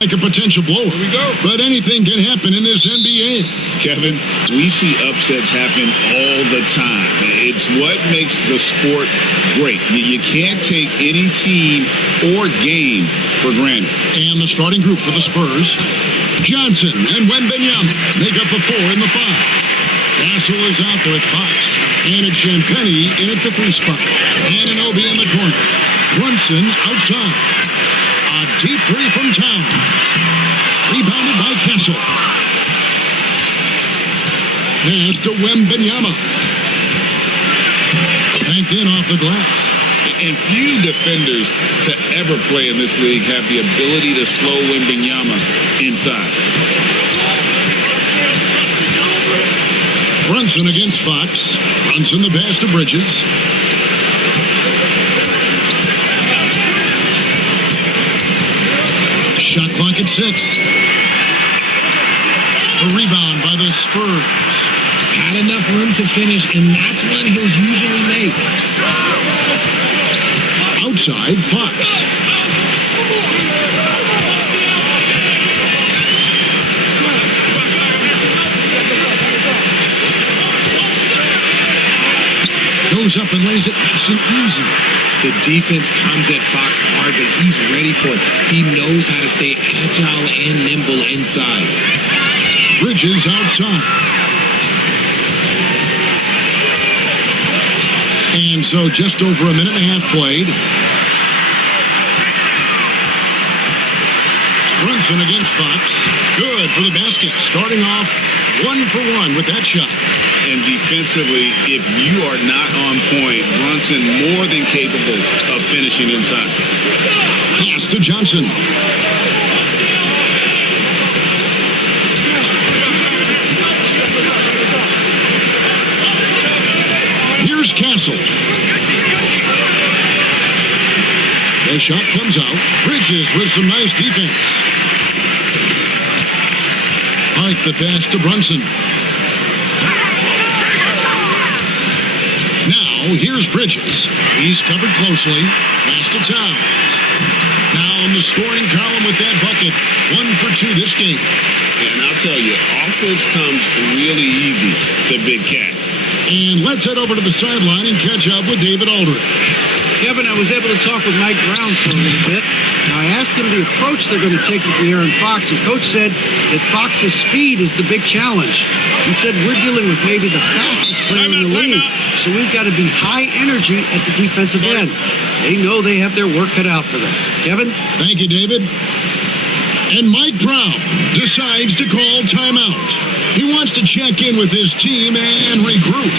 like a potential blower. Here we go. But anything can happen in this NBA. Kevin, we see upsets happen all the time. It's what makes the sport great. You can't take any team or game for granted. And the starting group for the Spurs, Johnson and Wembanyama make up the 4 and the 5. Castle is out there with Fox. And it's Champagnie in at the 3 spot. Anunoby in the corner. Brunson outside. A deep 3 from Towns. Rebounded by Castle. Pass to Wembanyama. Banked in off the glass. And few defenders to ever play in this league have the ability to slow Wembanyama inside. Brunson against Fox. Brunson the pass to Bridges. Shot clock at 6. A rebound by the Spurs. Had enough room to finish, and that's one he'll usually make. Outside, Fox. Goes up and lays it nice and easy. The defense comes at Fox hard, but he's ready for it. He knows how to stay agile and nimble inside. Bridges outside. And so just over a minute and a half played. Brunson against Fox. Good for the basket. Starting off 1 for 1 with that shot. And defensively, if you are not on point, Brunson more than capable of finishing inside. Pass to Johnson. Here's Castle. The shot comes out. Bridges with some nice defense. Hart the pass to Brunson. Now, here's Bridges. He's covered closely. Pass to Towns. Now in the scoring column with that bucket. 1 for 2 this game. And I'll tell you, offense comes really easy to Big Cat. And let's head over to the sideline and catch up with David Aldridge. Kevin, I was able to talk with Mike Brown for a little bit. Now, I asked him the approach they're going to take with De'Aaron Fox, and Coach said that Fox's speed is the big challenge. He said we're dealing with maybe the fastest player in the league, so we've got to be high energy at the defensive end. They know they have their work cut out for them. Kevin? Thank you, David. And Mike Brown decides to call timeout. He wants to check in with his team and regroup.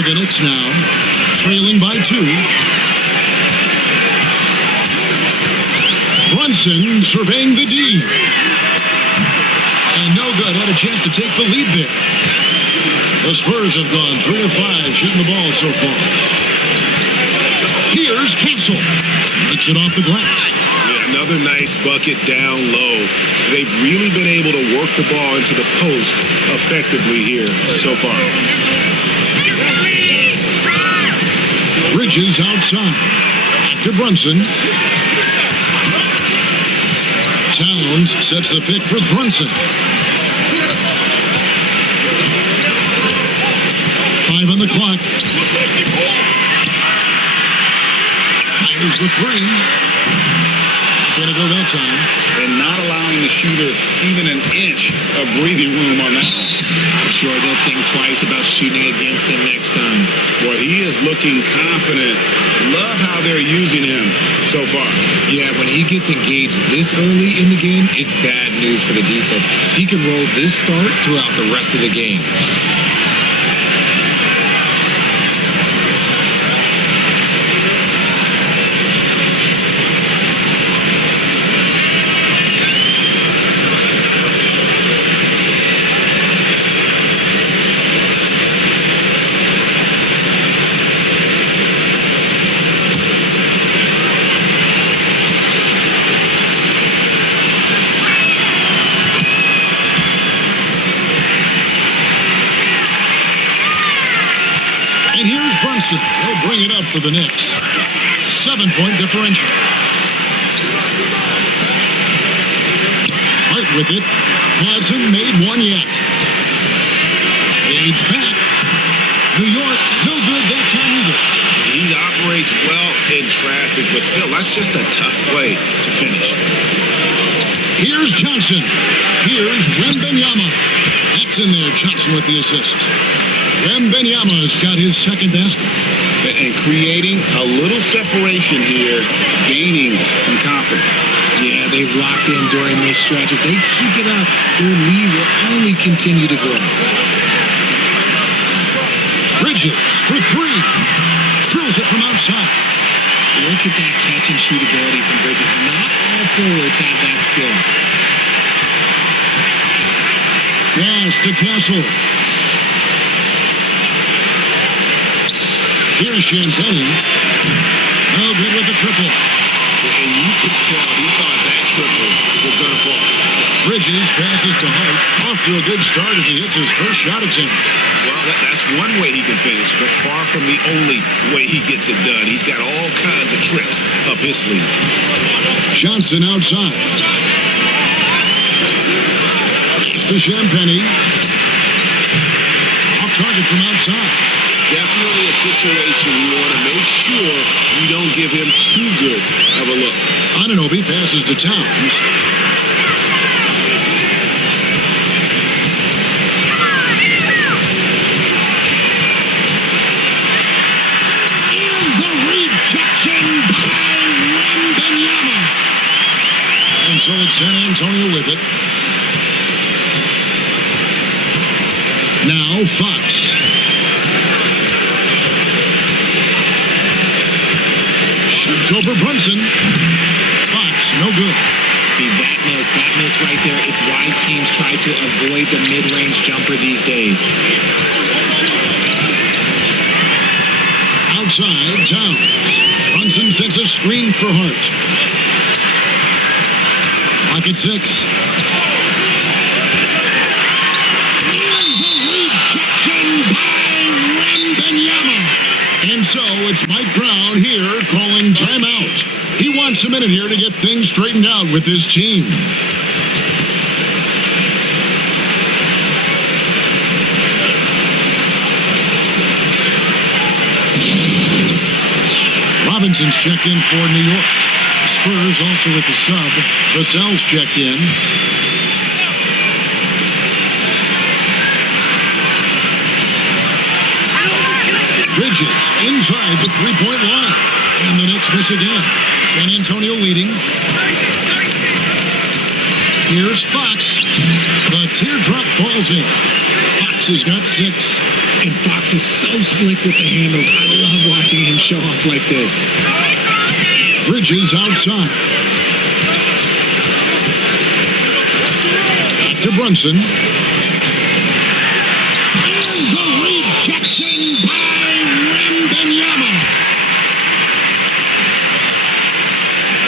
The Knicks now trailing by 2. Brunson surveying the D. And no good. Had a chance to take the lead there. The Spurs have gone 3 of 5 shooting the ball so far. Here's Castle. Makes it off the glass. Yeah, another nice bucket down low. They've really been able to work the ball into the post effectively here so far. Bridges outside. Back to Brunson. Towns sets the pick for Brunson. 5 on the clock. Fires the 3. Gonna go that time. And not allowing the shooter even an inch of breathing room on that one. I'm sure they'll think twice about shooting against him next time. Well, he is looking confident. Love how they're using him so far. Yeah, when he gets engaged this early in the game, it's bad news for the defense. He can roll this start throughout the rest of the game. And here's Brunson. He'll bring it up for the Knicks. 7-point differential. Hart with it. Hasn't made one yet. Fades back. New York, no good that time either. He operates well in traffic, but still, that's just a tough play to finish. Here's Johnson. Here's Wembanyama. That's in there. Johnson with the assist. Wembanyama's got his second basket. And creating a little separation here, gaining some confidence. Yeah, they've locked in during this stretch. If they keep it up, their lead will only continue to grow. Bridges for three. Drills it from outside. Look at that catch and shoot ability from Bridges. Not all forwards have that skill. Yes, to Castle. Here's Champagne. No good with the triple. And you could tell he thought that triple was going to fall. Bridges passes to Hart. Off to a good start as he hits his first shot attempt. Well, that's one way he can finish, but far from the only way he gets it done. He's got all kinds of tricks up his sleeve. Johnson outside. Pass to Champagne. Off target from outside. Definitely a situation you want to make sure you don't give him too good of a look. Anunoby passes to Towns. And the rejection by Wembanyama. And so it's San Antonio with it. Now Fox. Shoots over Brunson. Fox, no good. See, that miss right there, it's why teams try to avoid the mid-range jumper these days. Outside, Towns. Brunson sets a screen for Hart. Lock at 6. And the rejection by Wembanyama. And so it's Mike Brown here calling timeout. He wants a minute here to get things straightened out with his team. Robinson's checked in for New York. Spurs also with the sub. Vassell's checked in. Bridges inside the three-point line. And the Knicks miss again. San Antonio leading. Here's Fox. The teardrop falls in. Fox has got 6. And Fox is so slick with the handles. I love watching him show off like this. Bridges outside. Back to Brunson. And the rejection by Wembanyama.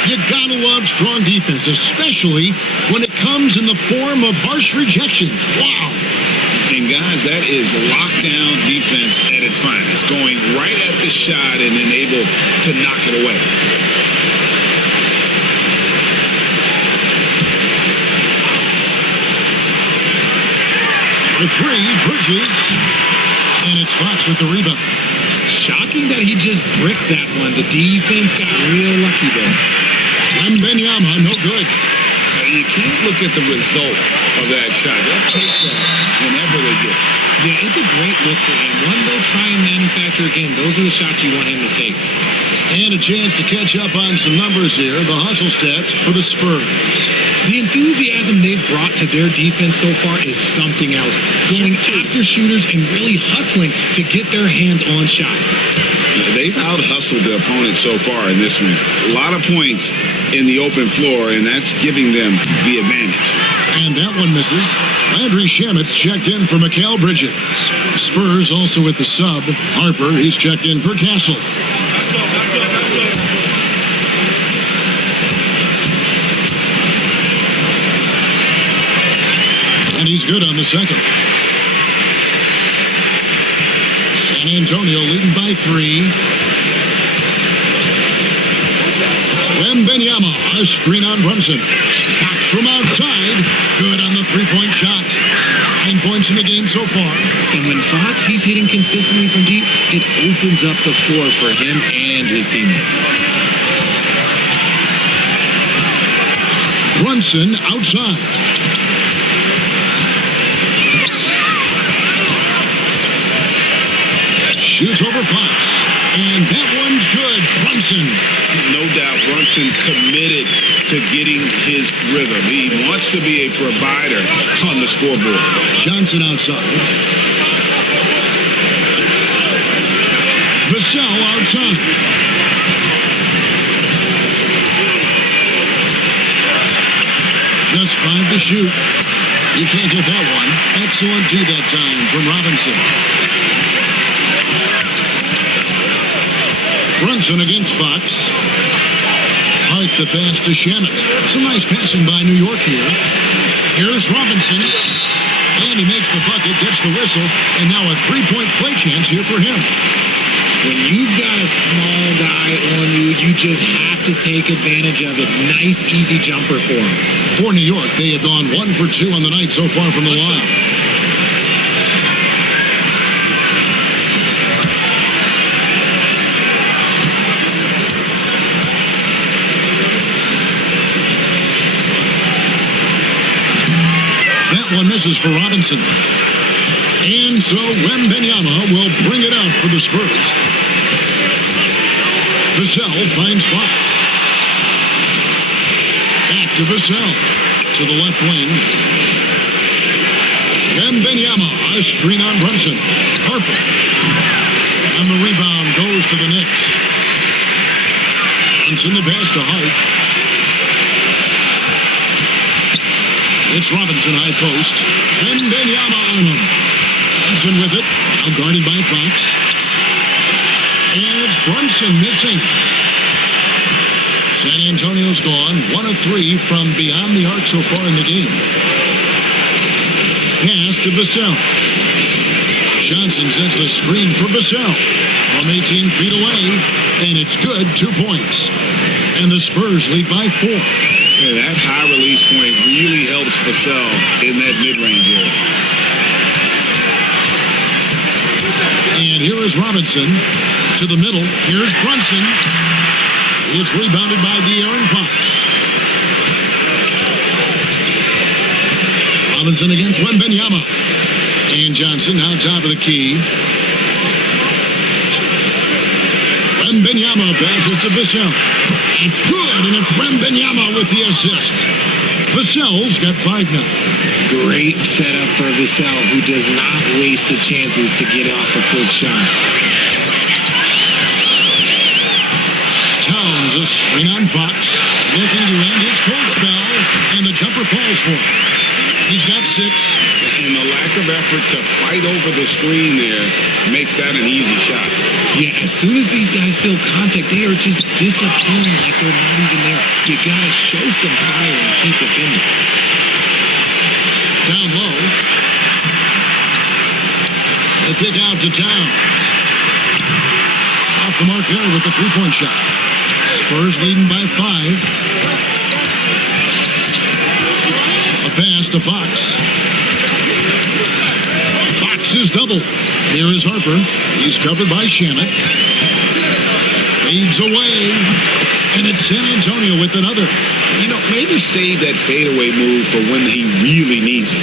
You gotta love strong defense, especially when it comes in the form of harsh rejections. Wow. And guys, that is lockdown defense at its finest. Going right at the shot and then able to knock it away. The three, Bridges. And it's Fox with the rebound. Shocking that he just bricked that one. The defense got real lucky there. Wembanyama, no good. You can't look at the result of that shot. They'll take that whenever they get it. Yeah, it's a great look for him. One they'll try and manufacture again. Those are the shots you want him to take. And a chance to catch up on some numbers here. The hustle stats for the Spurs. The enthusiasm they've brought to their defense so far is something else. Going after shooters and really hustling to get their hands on shots. They've out-hustled the opponent so far in this one. A lot of points in the open floor, and that's giving them the advantage. And that one misses. Landry Shamet's checked in for Mikal Bridges. Spurs also with the sub. Harper, he's checked in for Castle. And he's good on the second. San Antonio leading by 3. Wembanyama, a screen on Brunson. Fox from outside. Good on the three-point shot. 9 points in the game so far. And when Fox, he's hitting consistently from deep, it opens up the floor for him and his teammates. Brunson outside. Shoots over Fox. And that one's good. Brunson. No doubt Brunson committed to getting his rhythm. He wants to be a provider on the scoreboard. Johnson outside. Vassell outside. Just 5 to shoot. You can't get that one. Excellent D that time from Robinson. Brunson against Fox. Hart the pass to Shamet. Some nice passing by New York here. Here's Robinson. And he makes the bucket, gets the whistle, and now a three-point play chance here for him. When you've got a small guy on you, you just have to take advantage of it. Nice, easy jumper for him. For New York, they have gone 1 for 2 on the night so far from the line. One misses for Robinson. And so Wembanyama will bring it out for the Spurs. Vassell finds Fox. Back to Vassell. To the left wing. Wembanyama, a screen on Brunson. Harper. And the rebound goes to the Knicks. Brunson the pass to Hart. It's Robinson high post. Wembanyama on him. Brunson with it. Now guarded by Fox. And it's Brunson missing. San Antonio's gone 1 of 3 from beyond the arc so far in the game. Pass to Vassell. Johnson sets the screen for Vassell. From 18 feet away. And it's good. 2 points. And the Spurs lead by 4. Yeah, that high release point really helps Vassell in that mid-range area. And here is Robinson to the middle. Here's Brunson. It's rebounded by De'Aaron Fox. Robinson against Wembanyama. And Johnson on top of the key. Wembanyama passes to Vassell. It's good, and it's Wembanyama with the assist. Vassell's got 5 now. Great setup for Vassell, who does not waste the chances to get off a quick shot. Towns a screen on Fox. Looking to end his cold spell, and the jumper falls for him. He's got 6. And the lack of effort to fight over the screen there makes that an easy shot. Yeah, as soon as these guys feel contact, they are just disappearing like they're not even there. You gotta show some fire and keep defending. Down low. The kick out to Towns. Off the mark there with the three-point shot. Spurs leading by 5. A pass to Fox. Fox is double. Here is Harper. He's covered by Shamet. Fades away. And it's San Antonio with another. Maybe save that fadeaway move for when he really needs it.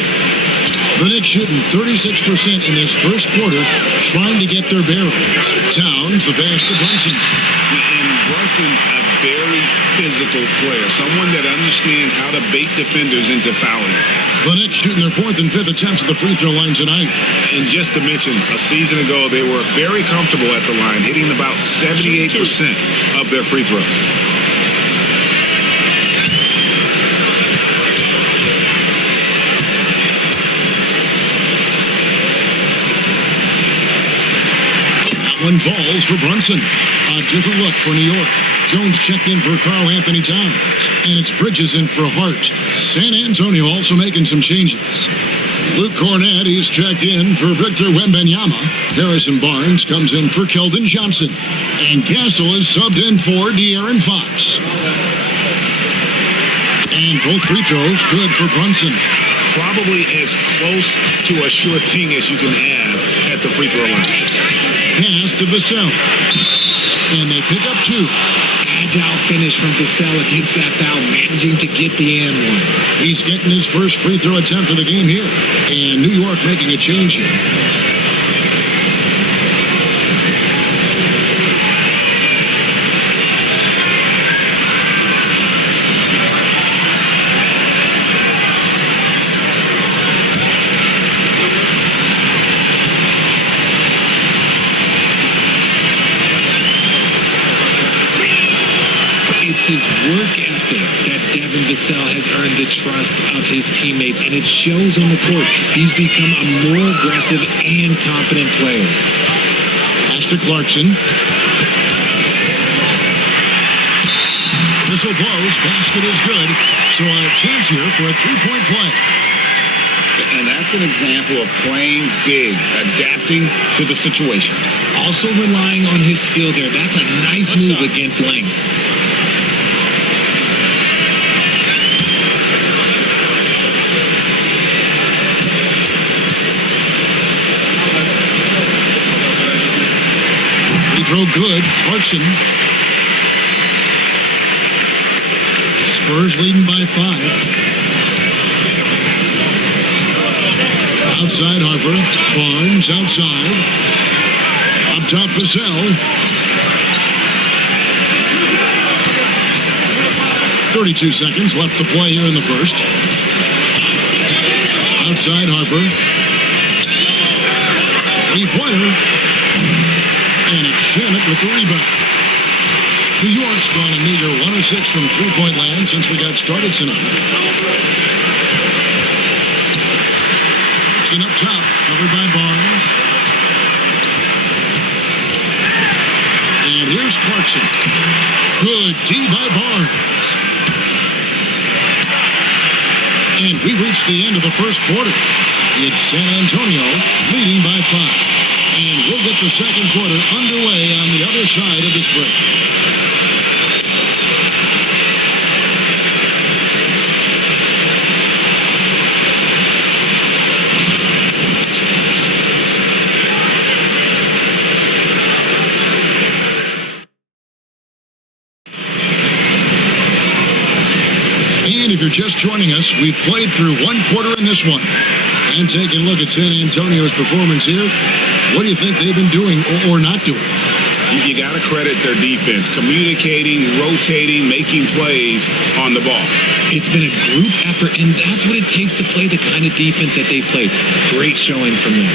The Knicks shooting 36% in this first quarter, trying to get their bearings. Towns, the pass to Brunson. And Brunson, a very physical player, someone that understands how to bait defenders into fouling. The Knicks shooting their fourth and fifth attempts at the free throw line tonight. And just to mention, a season ago, they were very comfortable at the line, hitting about 78% of their free throws. One falls for Brunson. A different look for New York. Jones checked in for Karl Anthony Towns. And it's Bridges in for Hart. San Antonio also making some changes. Luke Cornett, he's checked in for Victor Wembanyama. Harrison Barnes comes in for Keldon Johnson. And Castle is subbed in for De'Aaron Fox. And both free throws good for Brunson. Probably as close to a sure thing as you can have at the free throw line. Pass to Vassell. And they pick up two. Agile finish from Vassell against that foul, managing to get the and one. He's getting his first free throw attempt of the game here. And New York making a change here. His work ethic that Devin Vassell has earned the trust of his teammates, and it shows on the court. He's become a more aggressive and confident player. Pass to Clarkson. Whistle blows. Basket is good. So a chance here for a three-point play. And that's an example of playing big, adapting to the situation. Also relying on his skill there. That's a nice move against length. Throw good. Clarkson. Spurs leading by 5. Outside Harper. Barnes outside. Up top Vassell. 32 seconds left to play here in the first. Outside Harper. Three-pointer. And it's Shamit with the rebound. New York's gone a meager 1 of 6 from three-point land since we got started tonight. It's up top, covered by Barnes. And here's Clarkson. Good D by Barnes. And we reached the end of the first quarter. It's San Antonio leading by 5. And we'll get the second quarter underway on the other side of this break. And if you're just joining us, we've played through one quarter in this one. And taking a look at San Antonio's performance here. What do you think they've been doing or not doing? You got to credit their defense, communicating, rotating, making plays on the ball. It's been a group effort, and that's what it takes to play the kind of defense that they've played. Great showing from them.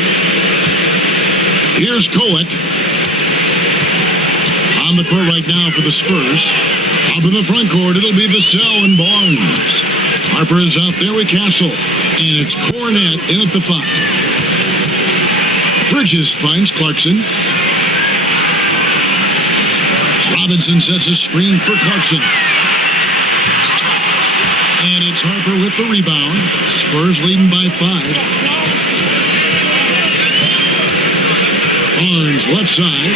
Here's Kolek. On the court right now for the Spurs. Up in the front court, it'll be Vassell and Barnes. Harper is out there with Castle. And it's Cornett in at the 5. Bridges finds Clarkson. Robinson sets a screen for Clarkson. And it's Harper with the rebound. Spurs leading by 5. Barnes left side.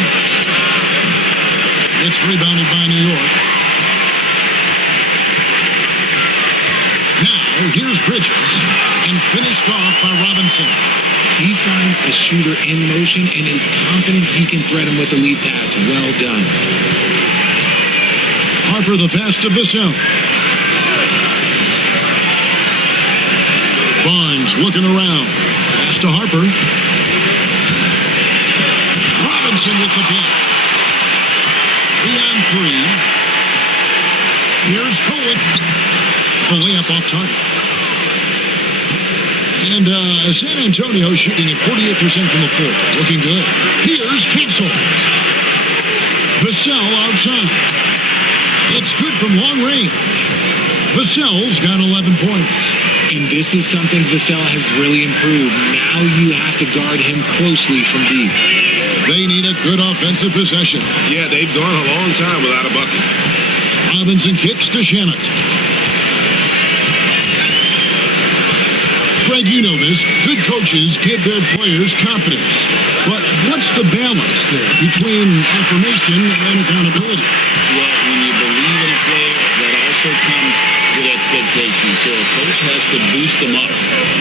It's rebounded by New York. Now here's Bridges. And finished off by Robinson. He finds a shooter in motion and is confident he can thread him with the lead pass. Well done. Harper the pass to Vassell. Barnes looking around. Pass to Harper. Robinson with the block. 3-on-3. Here's Kolek. The layup off target. And San Antonio shooting at 48% from the floor. Looking good. Here's Castle. Vassell outside. It's good from long range. Vassell's got 11 points. And this is something Vassell has really improved. Now you have to guard him closely from deep. They need a good offensive possession. Yeah, they've gone a long time without a bucket. Robinson kicks to Shannon. Greg, you know this. Good coaches give their players confidence. But what's the balance there between affirmation and accountability? Well, when you believe in a player, that also comes with expectations. So a coach has to boost them up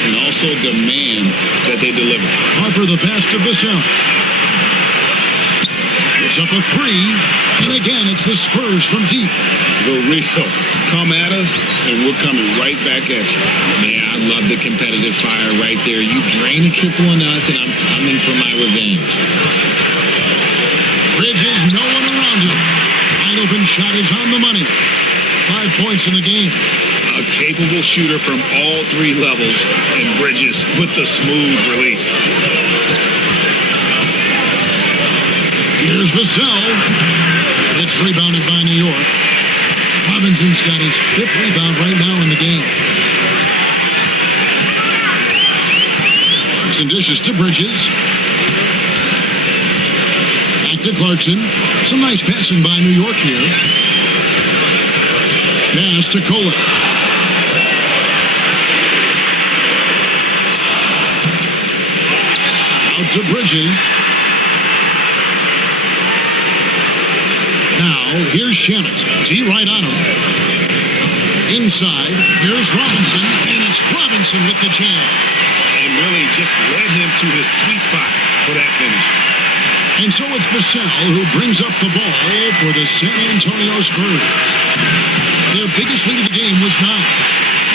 and also demand that they deliver. Harper the pass to Vassell. It's up a three. And again, it's the Spurs from deep. The real. Come at us, and we're coming right back at you. Yeah, I love the competitive fire right there. You drain a triple on us, and I'm coming for my revenge. Bridges, no one around him. Wide open shot is on the money. 5 points in the game. A capable shooter from all three levels, and Bridges with the smooth release. Here's Vassell. It's rebounded by New York. Robinson's got his 5th rebound right now in the game. Some dishes to Bridges. Back to Clarkson. Some nice passing by New York here. Pass to Kolek. Out to Bridges. Now, here's Shannon. D right on him. Inside, here's Robinson, and it's Robinson with the jam. And really just led him to his sweet spot for that finish. And so it's Vassell who brings up the ball for the San Antonio Spurs. Their biggest lead of the game was 9.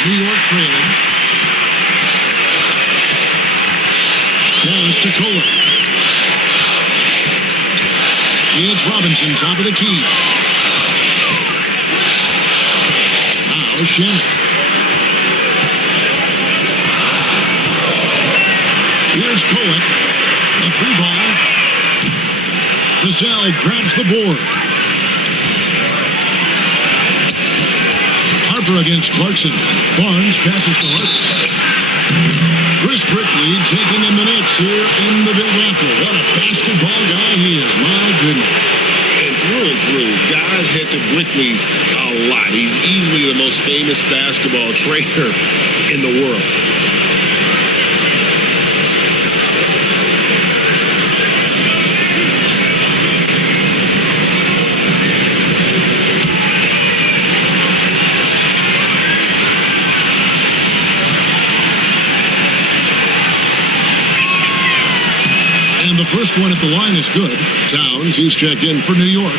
New York trailing. Pass to Kolek. It's Robinson, top of the key. Now Shannon. Here's Kolek. A 3-ball. Vassell grabs the board. Harper against Clarkson. Barnes passes to Harper. Chris Brickley taking in the Knicks here in the Big Apple. What a basketball guy he is. My goodness. And through, guys head to Brickley's a lot. He's easily the most famous basketball trader in the world. The first one at the line is good. Towns, he's checked in for New York.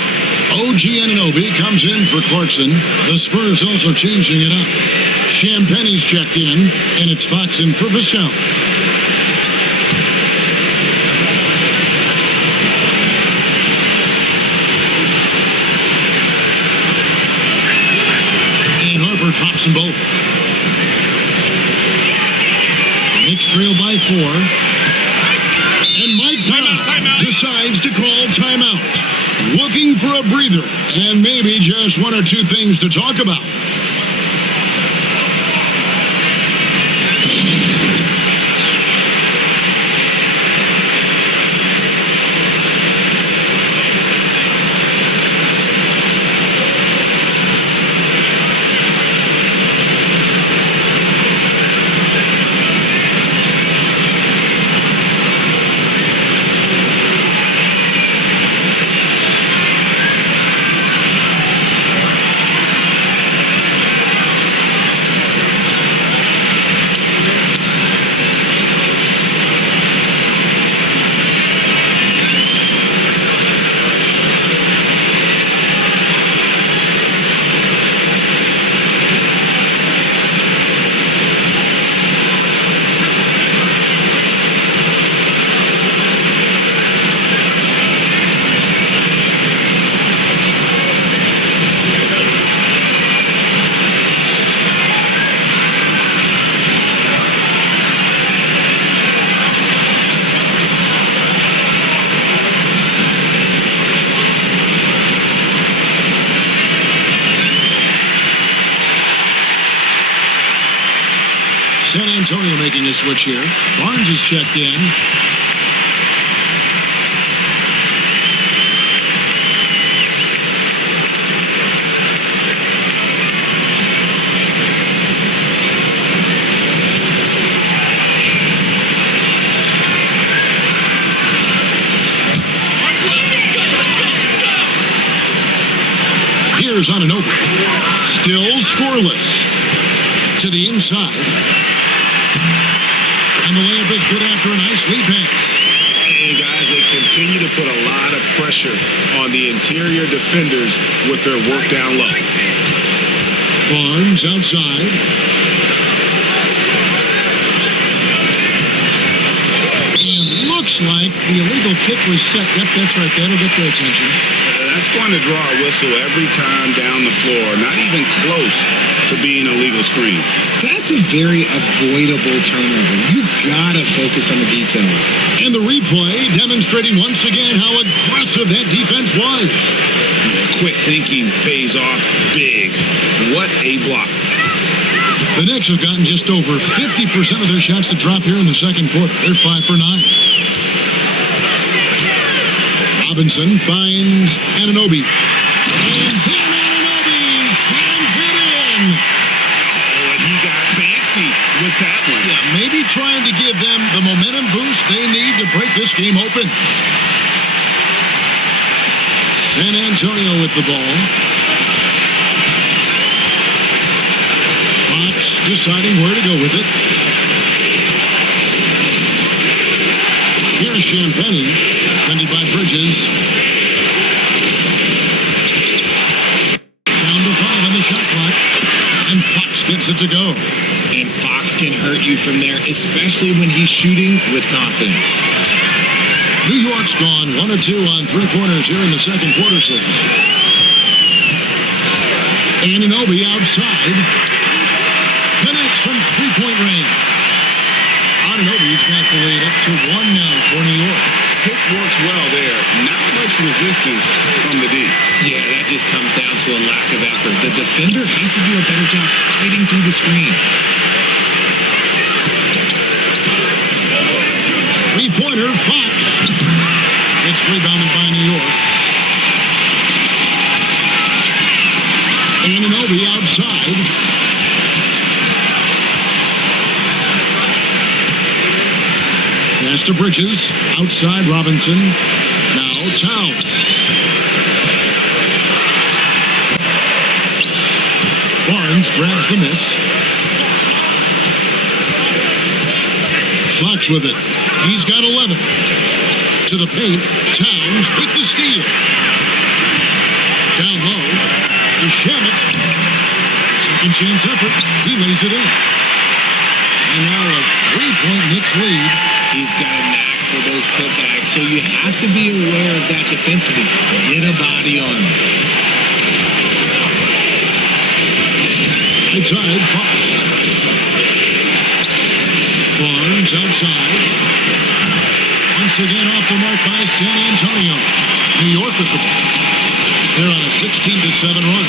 OG Anunoby comes in for Clarkson. The Spurs also changing it up. Champagne's checked in, and it's Fox in for Vassell. And Harper drops them both. Knicks trail by 4. And Mike Brown decides to call timeout. Looking for a breather and maybe just 1 or 2 things to talk about. San Antonio making a switch here. Barnes is checked in. Here's Anunoby. Still scoreless. To the inside. And the layup is good after a nice lead pass. And guys, they continue to put a lot of pressure on the interior defenders with their work down low. Barnes outside. And looks like the illegal kick was set. Yep, that's right. That'll get their attention. That's going to draw a whistle every time down the floor. Not even close to being a legal screen. That's a very avoidable turnover. You gotta focus on the details. And the replay demonstrating once again how aggressive that defense was. Quick thinking pays off big. What a block. The Knicks have gotten just over 50% of their shots to drop here in the second quarter. They're 5 for 9. Robinson finds Anunoby. And then Anunoby slams it in. Oh, and he got fancy with that one. Yeah, maybe trying to give them the momentum boost they need to break this game open. San Antonio with the ball. Fox deciding where to go with it. Here's Champagnie, defended by Bridges. Down to 5 on the shot clock. And Fox gets it to go. And Fox can hurt you from there, especially when he's shooting with confidence. New York's gone 1 of 2 on three-pointers here in the second quarter so far. Anunoby outside. Connects from three-point range. Anunoby's got the lead up to 1 now for New York. Pick works well there. Not much resistance from the D. Yeah, that just comes down to a lack of effort. The defender has to do a better job fighting through the screen. Three-pointer, Fox. It's rebounded by New York. Anunoby outside. Pass to Bridges. Outside Robinson. Now Towns. Barnes grabs the miss. Fox with it. He's got 11. To the paint. Towns with the steal. Down low. To Shamet. Second chance effort. He lays it in. And now a 3-point Knicks lead. He's got a knack for those putbacks, so you have to be aware of that defensively. Get a body on him. Inside, Fox. Barnes outside. Once again off the mark by San Antonio. New York with the ball. They're on a 16-7 run.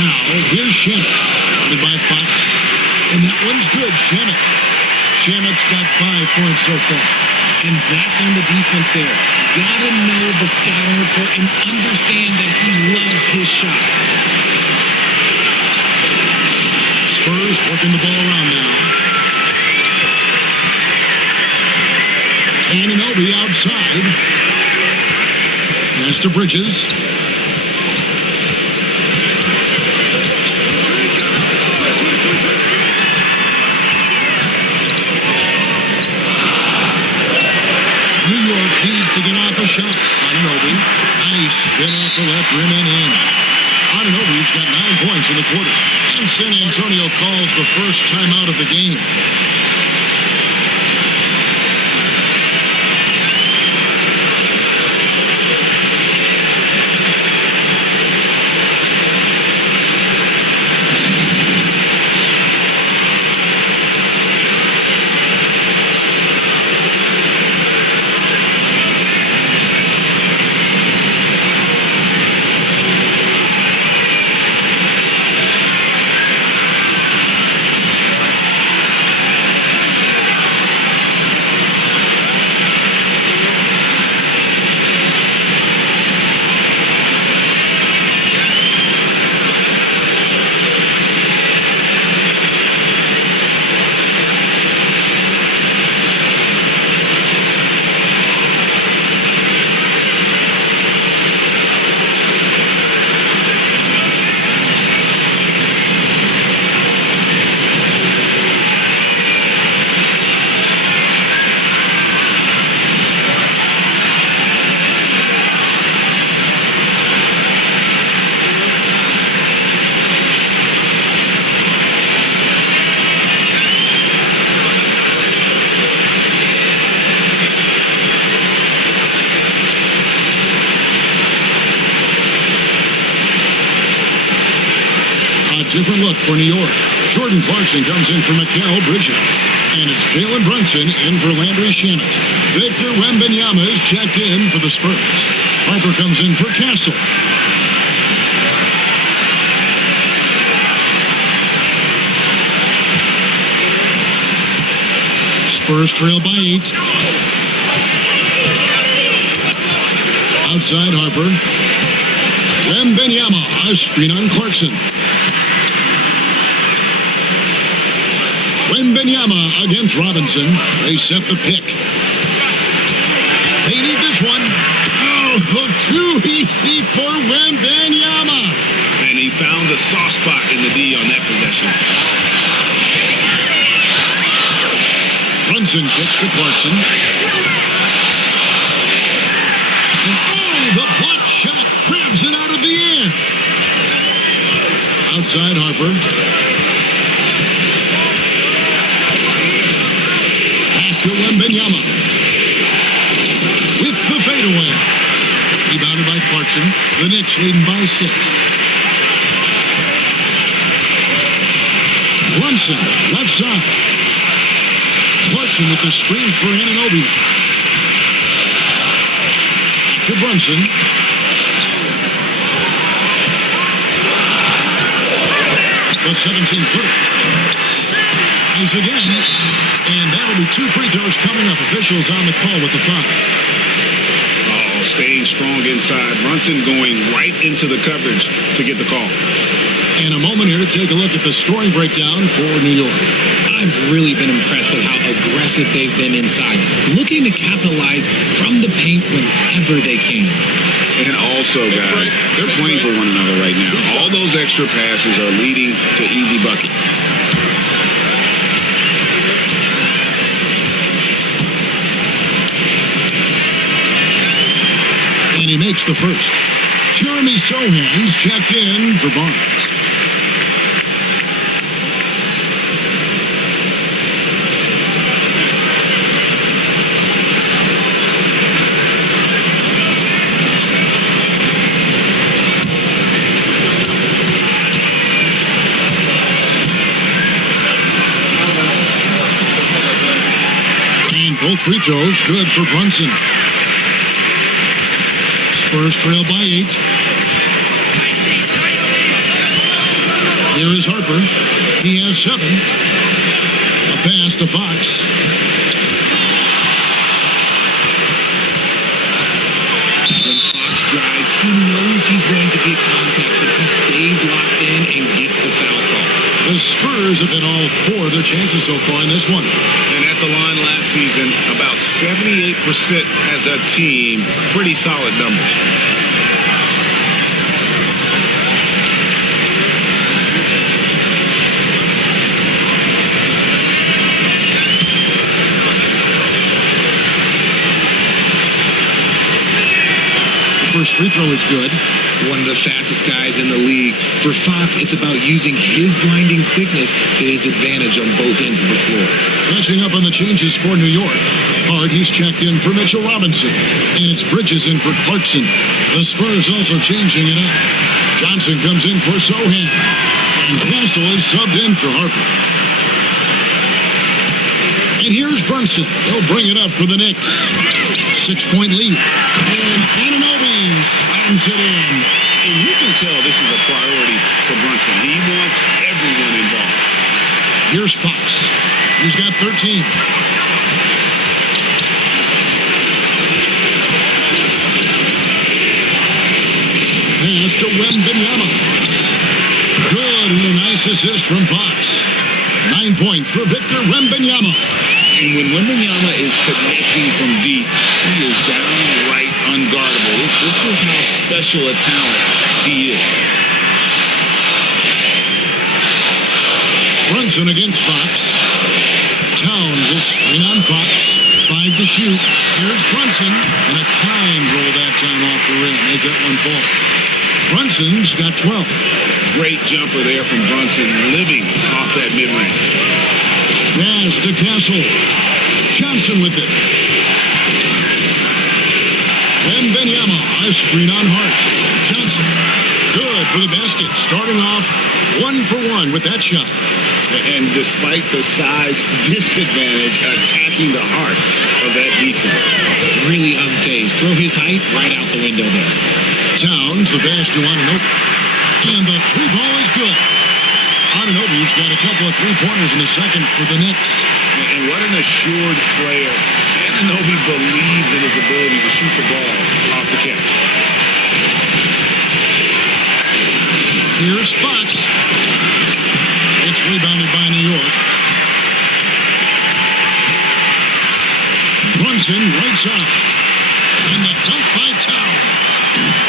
Now, here's Shamet. Guarded by Fox. And that one's good, Shamet. Shamet's got 5 points so far. And that's on the defense there. Gotta know the scouting report and understand that he loves his shot. Spurs working the ball around now. Anunoby outside. Pass to Bridges. New York needs to get off a shot. Anunoby. Nice spin off the left rim and in. Anunoby's got 9 points in the quarter. And San Antonio calls the first timeout of the game. Different look for New York. Jordan Clarkson comes in for Mikal Bridges. And it's Jalen Brunson in for Landry Shamet. Victor Wembanyama is checked in for the Spurs. Harper comes in for Castle. Spurs trail by 8. Outside Harper. Wembanyama, a screen on Clarkson. Wembanyama against Robinson. They set the pick. They need this one. Oh, too easy for Wembanyama. And he found the soft spot in the D on that possession. Brunson gets to Clarkson. And the block shot grabs it out of the air. Outside Harper. To Wembanyama with the fadeaway. Rebounded by Clarkson. The Knicks leading by 6. Brunson, left side. Clarkson with the screen for Anunoby. To Brunson. The 17-footer. Tries again. And that'll be 2 free throws coming up. Officials on the call with the foul. Oh, staying strong inside. Brunson going right into the coverage to get the call. And a moment here to take a look at the scoring breakdown for New York. I've really been impressed with how aggressive they've been inside, looking to capitalize from the paint whenever they can. And also, guys, they're playing for one another right now. All those extra passes are leading to easy buckets. And he makes the first. Jeremy Sohan's checked in for Barnes. And both free throws good for Brunson. Spurs trail by 8. Here is Harper. He has 7. A pass to Fox. When Fox drives, he knows he's going to get contact, but he stays locked in and gets the foul call. The Spurs have hit all 4 of their chances so far in this one. And at the line last season, about 78% as a team. Pretty solid numbers. First free throw is good. One of the fastest guys in the league. For Fox, it's about using his blinding quickness to his advantage on both ends of the floor. Catching up on the changes for New York. Hard, he's checked in for Mitchell Robinson. And it's Bridges in for Clarkson. The Spurs also changing it up. Johnson comes in for Sohan. And Castle is subbed in for Harper. And here's Brunson. He'll bring it up for the Knicks. 6-point lead. And Anunoby slams it in. And you can tell this is a priority for Brunson. He wants everyone involved. Here's Fox. He's got 13. Pass to Wembanyama. Good and a nice assist from Fox. 9 points for Victor Wembanyama. And when Wembanyama is connecting from deep, he is downright unguardable. This is how special a talent he is. Brunson against Fox. Towns is screen on Fox. 5 to shoot. Here's Brunson. And a kind roll that time off the rim as that one falls. Brunson's got 12. Great jumper there from Brunson, living off that mid-range. Pass to Castle. Johnson with it. Wembanyama, a screen on Hart. Johnson, good for the basket. Starting off 1 for 1 with that shot. And despite the size disadvantage, attacking the heart of that defense. Really unfazed. Throw his height right out the window there. Towns, the pass to Anunoby. And the three ball is good. Anunoby's got a couple of three-pointers in the second for the Knicks. And what an assured player. Anunoby believes in his ability to shoot the ball off the catch. Here's Fox. It's rebounded by New York. Brunson right side. And the dunk by Towns.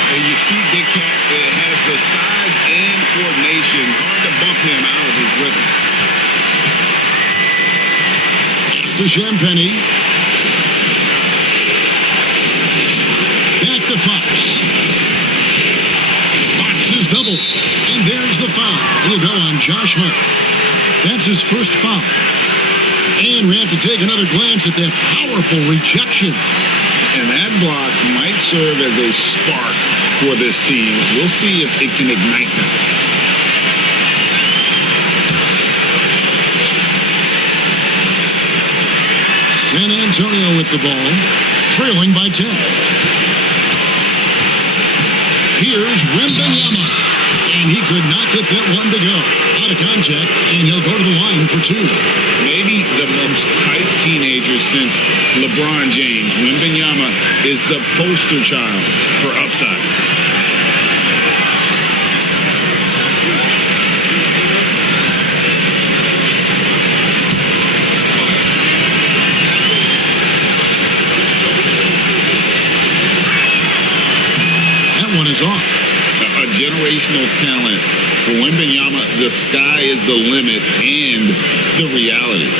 And you see Big Cat has the size and coordination. Hard to bump him out of his rhythm. To Champagny. Back to Fox. Fox is double. And there's the foul. It'll go on Josh Hart. That's his first foul. And we have to take another glance at that powerful rejection. And that block might serve as a spark for this team. We'll see if it can ignite them. San Antonio with the ball, trailing by 10. Here's Wembanyama, and he could not get that one to go. Out of contact, and he'll go to the line for 2. Maybe the most hyped teenager since LeBron James. Wembanyama is the poster child for upside. Is off. A generational talent. For Wembanyama, the sky is the limit and the reality.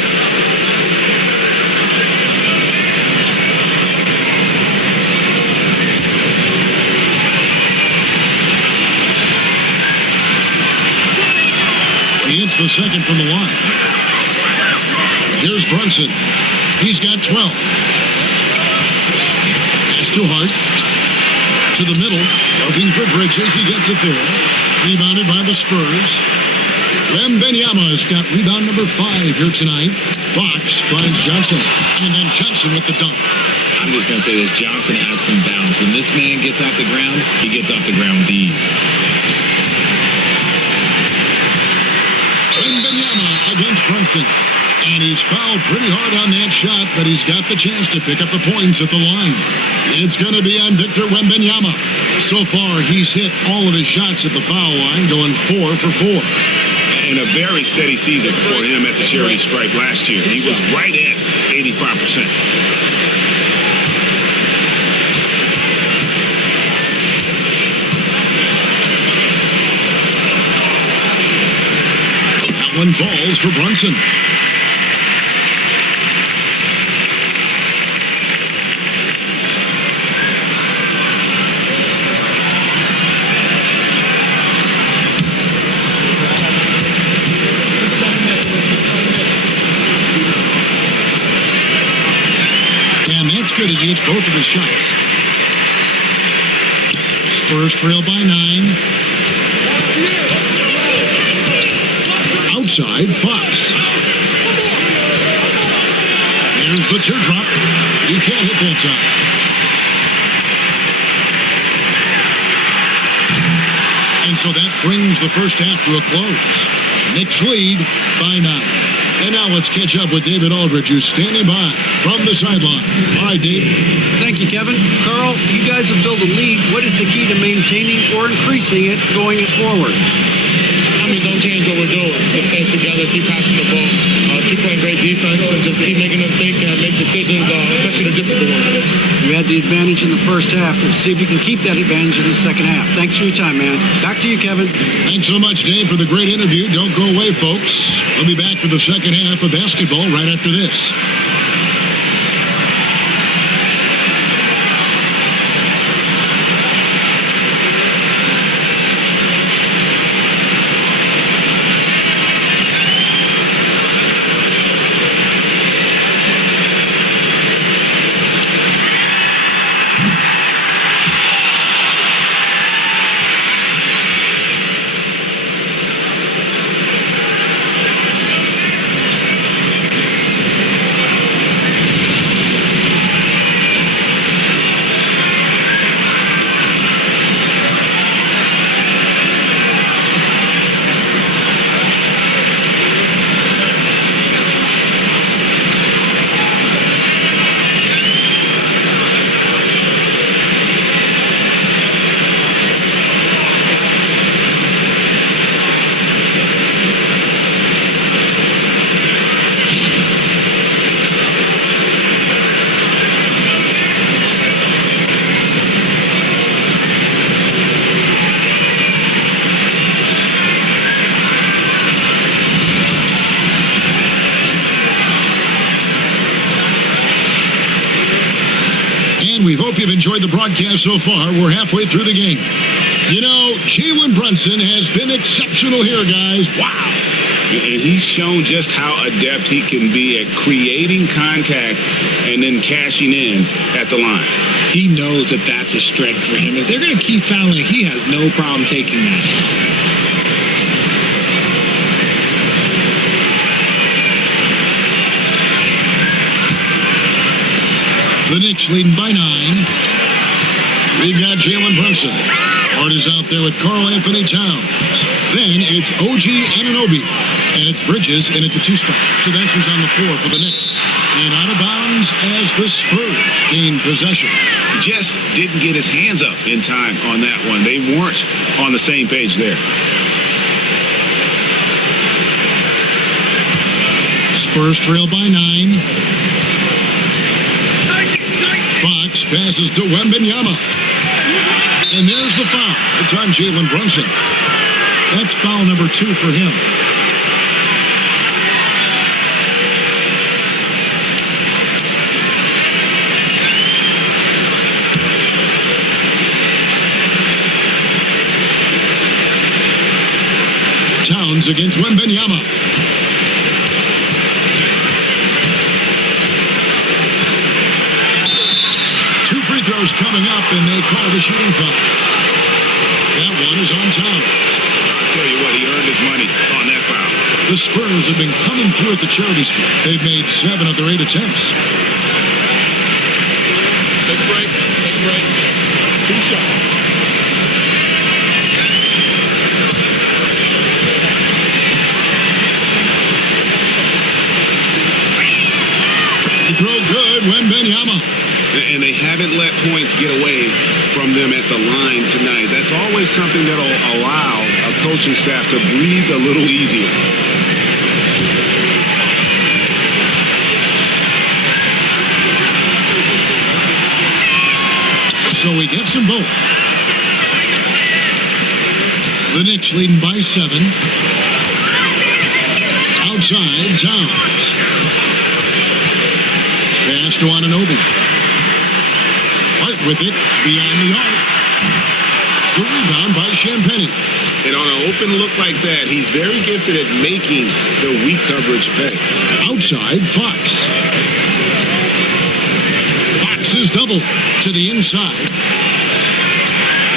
He hits the second from the line. Here's Brunson. He's got 12. Pass to Hart. To the middle. Looking for Bridges. He gets it there. Rebounded by the Spurs. Wembanyama's got rebound number 5 here tonight. Fox finds Johnson. And then Johnson with the dunk. I'm just going to say this. Johnson has some bounce. When this man gets off the ground, he gets off the ground with ease. Wembanyama against Brunson. And he's fouled pretty hard on that shot, but he's got the chance to pick up the points at the line. It's going to be on Victor Wembanyama. So far, he's hit all of his shots at the foul line, going 4 for 4. And a very steady season for him at the charity stripe last year. He was right at 85%. That one falls for Brunson. Good as he hits both of his shots. Spurs trail by 9. Outside, Fox. Here's the teardrop. He can't hit that time. And so that brings the first half to a close. Knicks lead by 9. And now let's catch up with David Aldridge, who's standing by from the sideline. All right, Dave. Thank you, Kevin. Carl, you guys have built a lead. What is the key to maintaining or increasing it, going it forward? I mean, don't change what we're doing. Just stay together, keep passing the ball, keep playing great defense, and just keep making them think and make decisions, especially the difficult ones. You had the advantage in the first half. We'll see if you can keep that advantage in the second half. Thanks for your time, man. Back to you, Kevin. Thanks so much, Dave, for the great interview. Don't go away, folks. We'll be back for the second half of basketball right after this. And we hope you've enjoyed the broadcast so far. We're halfway through the game. You know, Jalen Brunson has been exceptional here, guys. Wow. And he's shown just how adept he can be at creating contact and then cashing in at the line. He knows that that's a strength for him. If they're going to keep fouling, he has no problem taking that. The Knicks leading by 9. We've got Jalen Brunson. Hart is out there with Karl Anthony Towns. Then it's OG Anunoby. And it's Bridges in at the 2 spot. So that's who's on the floor for the Knicks. And out of bounds as the Spurs gain possession. Just didn't get his hands up in time on that one. They weren't on the same page there. Spurs trail by 9. Fox passes to Wembanyama. And there's the foul. It's on Jalen Brunson. That's foul number 2 for him. Towns against Wembanyama. Two free throws coming up, and they call the shooting foul. That one is on Towns. I'll tell you what, he earned his money on that foul. The Spurs have been coming through at the charity stripe. They've made 7 of their 8 attempts. Take a break. 2 shots. Throw good, Wembanyama. And they haven't let points get away from them at the line tonight. That's always something that'll allow a coaching staff to breathe a little easier. So he gets them both. The Knicks leading by 7. Outside, Towns. Pass to Anunoby. Hart with it, beyond the arc. The rebound by Champagnie. And on an open look like that, he's very gifted at making the weak coverage pay. Outside, Fox. Fox is doubled to the inside.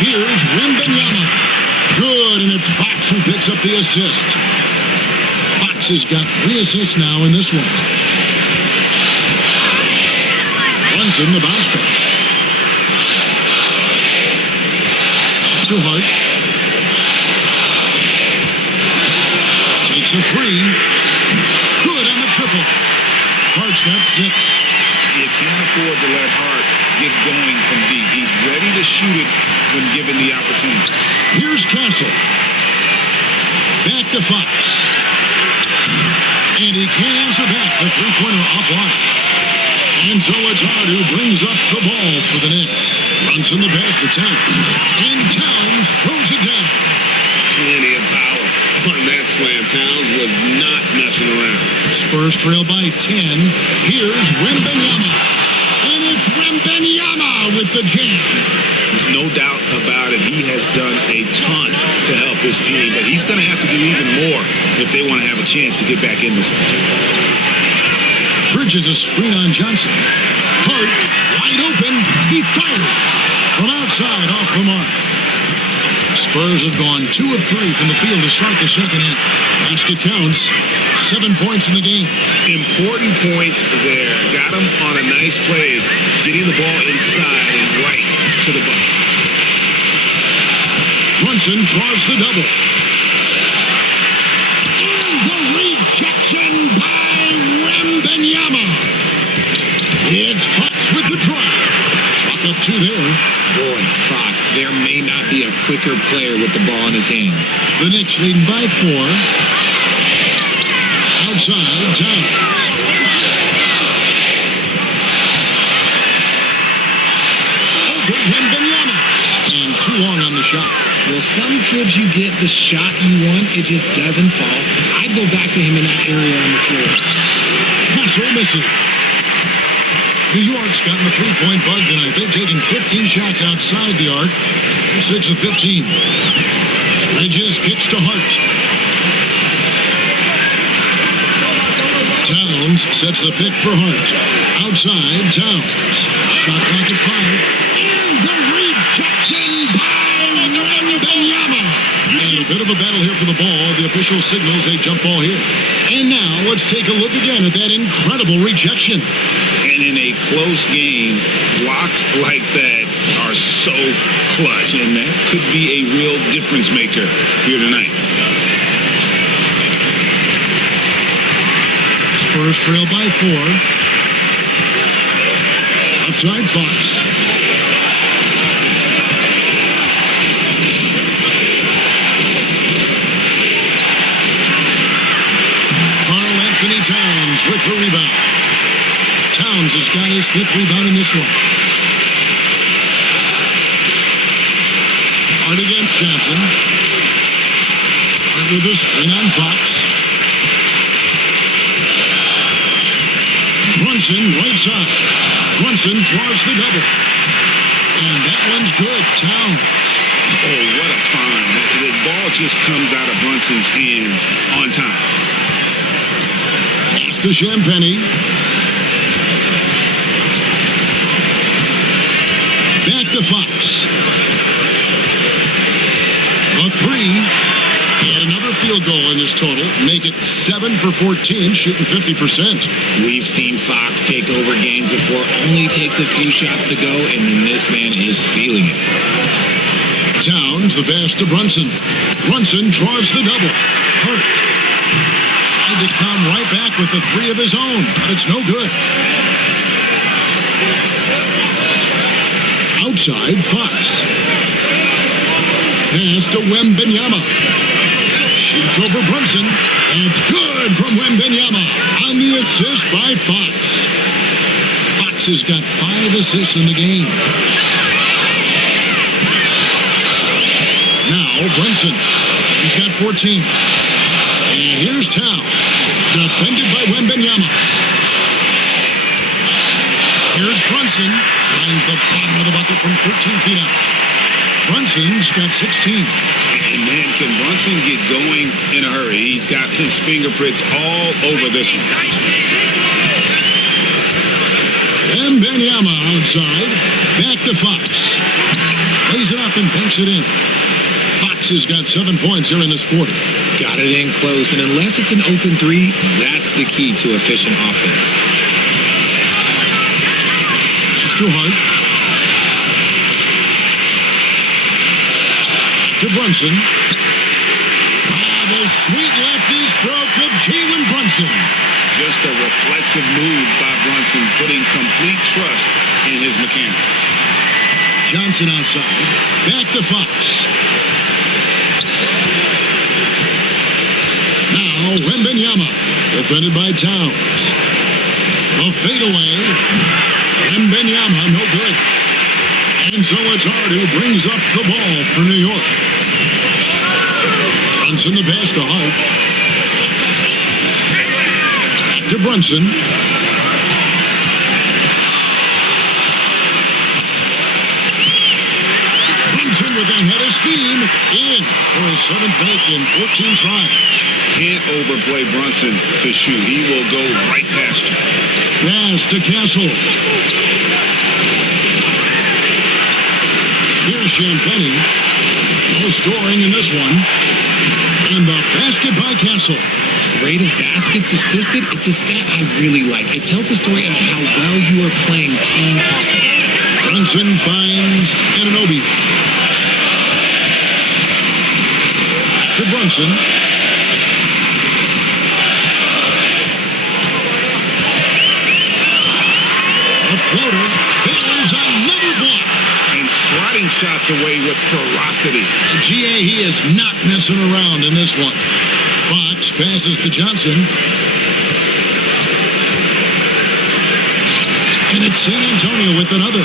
Here's Wembanyama. Good, and it's Fox who picks up the assist. Fox has got 3 assists now in this one. In the bounce pass. It's to Hart. Takes a 3. Good on the triple. Hart's got 6. You can't afford to let Hart get going from deep. He's ready to shoot it when given the opportunity. Here's Castle. Back to Fox. And he can't answer back. The 3-pointer offline. And so it's Hart who brings up the ball for the Knicks. Brunson the pass to Towns. And Towns throws it down. Plenty of power on that slam. Towns was not messing around. Spurs trail by 10. Here's Wembanyama. And it's Wembanyama with the jam. No doubt about it. He has done a ton to help his team, but he's going to have to do even more if they want to have a chance to get back in this one. Bridges a screen on Johnson. Hart, wide open. He fires from outside off the mark. Spurs have gone 2 of 3 from the field to start the second half. Basket counts. 7 points in the game. Important point there. Got him on a nice play, getting the ball inside and right to the bucket. Brunson draws the double. And the rejection by Wembanyama. It's Fox with the drive. Chalk up 2 there. Boy, Fox, there may not be a quicker player with the ball in his hands. The Knicks leading by 4. Outside, Towns. Over Wembanyama. And too long on the shot. Well, sometimes you get the shot you want, it just doesn't fall. I'd go back to him in that area on the floor. Castle missing. New York's gotten the three-point bug tonight. They've taken 15 shots outside the arc. 6 of 15. Bridges kicks to Hart. Towns sets the pick for Hart. Outside, Towns. Shot clock at 5. And the rejection by Wembanyama. And a bit of a battle here for the ball. The official signals a jump ball here. And now let's take a look again at that incredible rejection. And in a close game, blocks like that are so clutch, and that could be a real difference maker here tonight. Spurs trail by 4. Outside Fox. Anthony Towns with the rebound. Towns has got his 5th rebound in this one. Hart against Johnson. Hart with a screen on Fox. Brunson right side. Brunson draws the double. And that one's good. Towns. Oh, what a find. The ball just comes out of Brunson's hands on time. To Champagny. Back to Fox. A 3. And another field goal in this total. Make it 7 for 14, shooting 50%. We've seen Fox take over games before. Only takes a few shots to go, and then this man is feeling it. Towns, the pass to Brunson. Brunson draws the double. Hart. To come right back with the 3 of his own, but it's no good. Outside, Fox. Pass to Wembanyama. Shoots over Brunson, and it's good from Wembanyama on the assist by Fox. Fox has got 5 assists in the game. Now, Brunson. He's got 14. And here's Towns. Defended by Wembanyama. Here's Brunson. Finds the bottom of the bucket from 13 feet out. Brunson's got 16. And man, can Brunson get going in a hurry? He's got his fingerprints all over this one. Wembanyama outside. Back to Fox. Plays it up and banks it in. Fox has got 7 points here in this quarter. Got it in close, and unless it's an open 3, that's the key to efficient offense. It's too hard. To Brunson. The sweet lefty stroke of Jalen Brunson. Just a reflexive move by Brunson, putting complete trust in his mechanics. Johnson outside. Back to Fox. Now Wembanyama, defended by Towns. A fadeaway. Wembanyama, no good. And so it's Hart who brings up the ball for New York. Brunson the pass to Hart. Back to Brunson. Brunson with a head of steam in for his 7th make in 14 tries. Can't overplay Brunson to shoot. He will go right past you. Pass to Castle. Here's Champagny. No scoring in this one. And the basket by Castle. Rate of baskets assisted, it's a stat I really like. It tells the story of how well you are playing team offense. Brunson finds Anunoby. To Brunson. A floater. There's another block. And swatting shots away with ferocity. GA, he is not messing around in this one. Fox passes to Johnson. And it's San Antonio with another.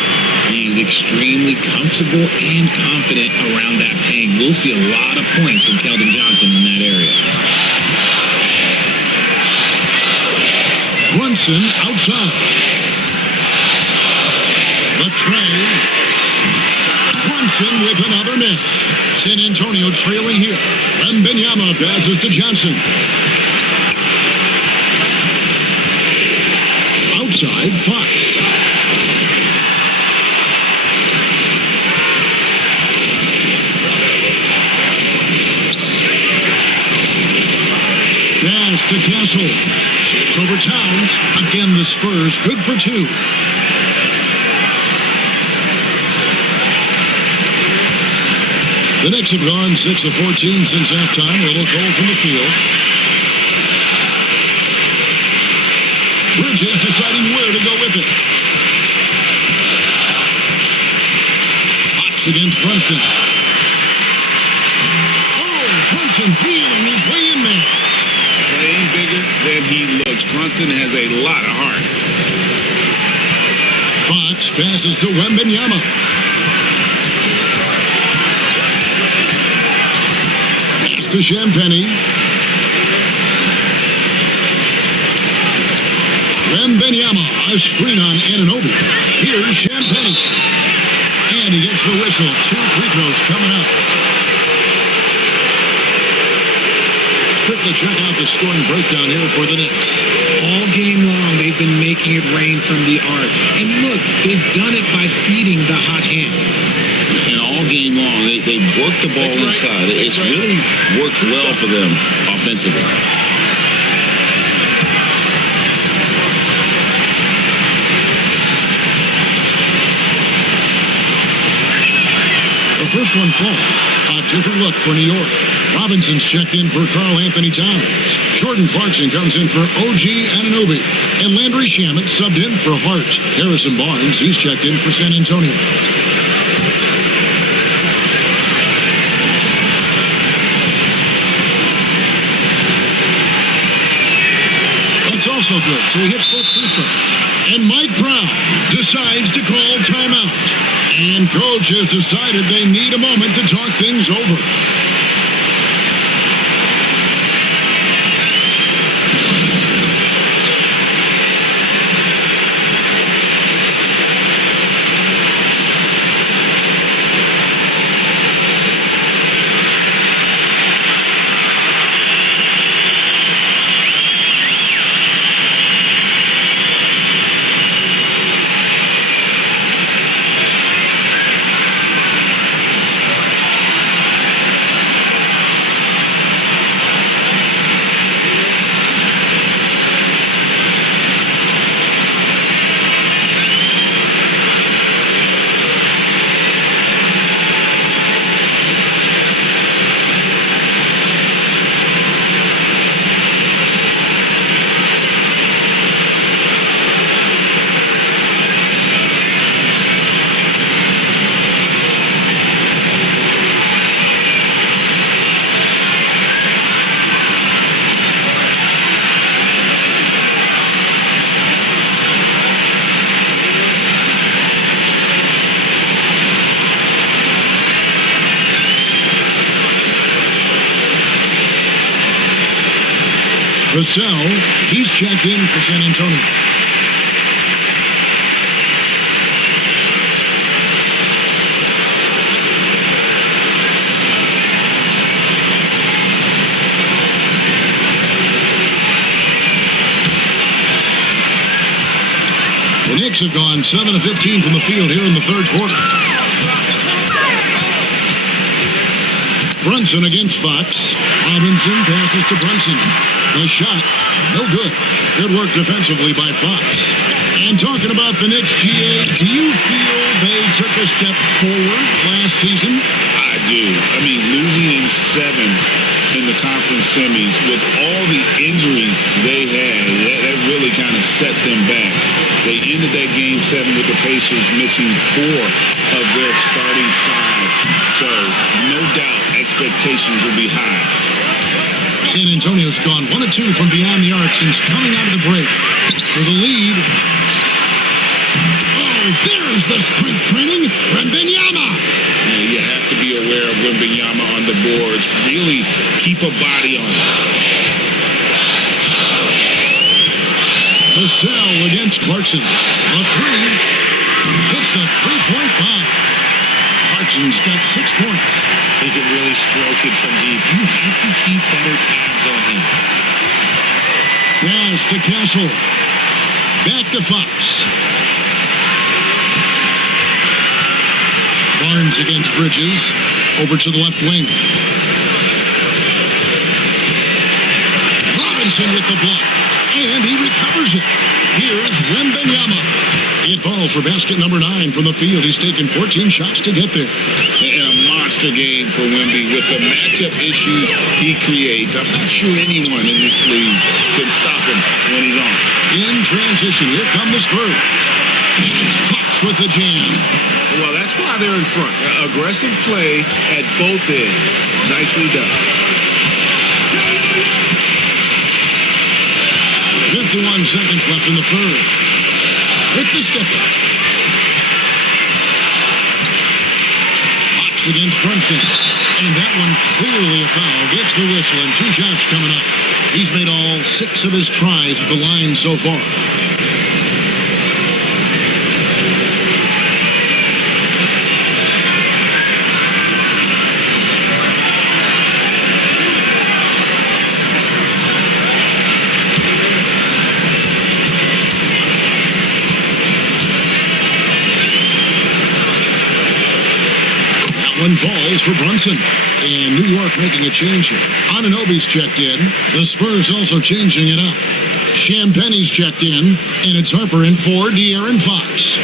He's extremely comfortable and confident around that paint. We'll see a lot of points from Keldon Johnson in that area. Brunson outside. Johnson with another miss. San Antonio trailing here. Wembanyama passes to Johnson. Outside, Fox. Pass to Castle. Shoots over Towns. Again, the Spurs good for two. The Knicks have gone 6 of 14 since halftime. A little cold from the field. Bridges deciding where to go with it. Fox against Brunson. Oh, Brunson wheeling his way in there. Playing bigger than he looks. Brunson has a lot of heart. Fox passes to Wembanyama. Pass to Champagnie. Wembanyama, a screen on Anunoby. Here's Champagnie. And he gets the whistle. 2 free throws coming up. Let's quickly check out the scoring breakdown here for the Knicks. All game long, they've been making it rain from the arc. And look, they've done it by feeding the hot hands. And all game long, they work the ball inside. It's really worked well for them offensively. The first one falls. A different look for New York. Robinson's checked in for Karl Anthony Towns. Jordan Clarkson comes in for OG Anunoby. And Landry Shamet subbed in for Hart. Harrison Barnes, he's checked in for San Antonio. That's also good, so he hits both free throws. And Mike Brown decides to call timeout. And coach has decided they need a moment to talk things over. Vassell, he's checked in for San Antonio. The Knicks have gone 7 of 15 from the field here in the third quarter. Brunson against Fox. Robinson passes to Brunson. The shot, no good. Good work defensively by Fox. And talking about the Knicks, GA, do you feel they took a step forward last season? I do. I mean, losing in 7 in the conference semis with all the injuries they had, that really kind of set them back. They ended that game 7 with the Pacers missing 4 of their starting 5. So, no doubt, expectations will be high. San Antonio's gone 1 of 2 from beyond the arc since coming out of the break. For the lead. Oh, there's the strength training. Wembanyama. You have to be aware of Wembanyama on the boards. Really keep a body on it. Vassell against Clarkson. A 3. Hits the 3-point bomb. Clarkson's got 6 points. He can really stroke it from deep. You have to keep better tabs on him. Pass to Castle. Back to Fox. Barnes against Bridges. Over to the left wing. Robinson with the block. And he recovers it. Here's Wembanyama. It falls for basket number 9 from the field. He's taken 14 shots to get there. And a monster game for Wemby with the matchup issues he creates. I'm not sure anyone in this league can stop him when he's on. In transition, here come the Spurs. And it's Fox with the jam. Well, that's why they're in front. Aggressive play at both ends. Nicely done. 51 seconds left in the third. With the step back. Fox against Brunson. And that one clearly a foul. Gets the whistle and 2 shots coming up. He's made all 6 of his tries at the line so far. One falls for Brunson. And New York making a change here. Anunoby's checked in. The Spurs also changing it up. Champagne's checked in. And it's Harper in for De'Aaron Fox.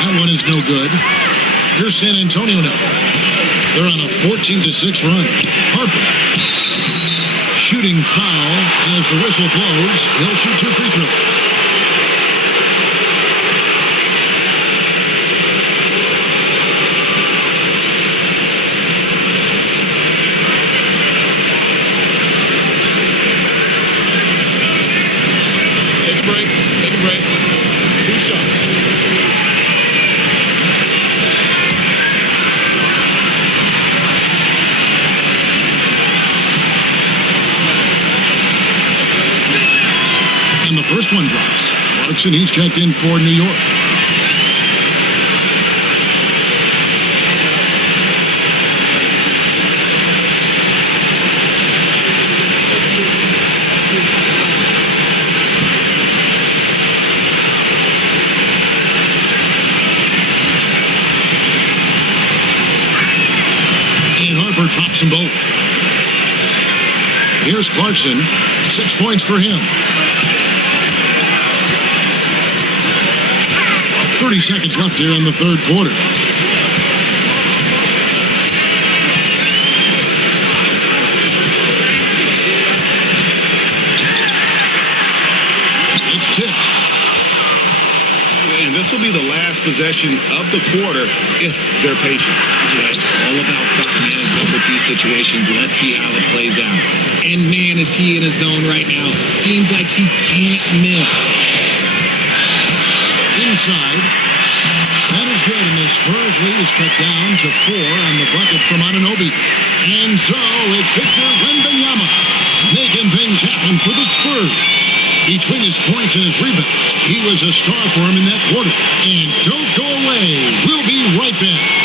That one is no good. Here's San Antonio now. They're on a 14-6 run. Harper. Shooting foul as the whistle blows. He'll shoot 2 free throws. Take a break. Take a break. 2 shots. The first one drops. Clarkson, he's checked in for New York. And Harper drops them both. Here's Clarkson. 6 points for him. 30 seconds left here in the third quarter. It's tipped. And this will be the last possession of the quarter if they're patient. Yeah, it's all about clock management with these situations. Let's see how it plays out. And man, is he in a zone right now. Seems like he can't miss. Inside. That is good, and the Spurs lead is cut down to 4 on the bucket from Anunoby. And so it's Victor Wembanyama making things happen for the Spurs. Between his points and his rebounds, he was a star for him in that quarter. And don't go away. We'll be right back.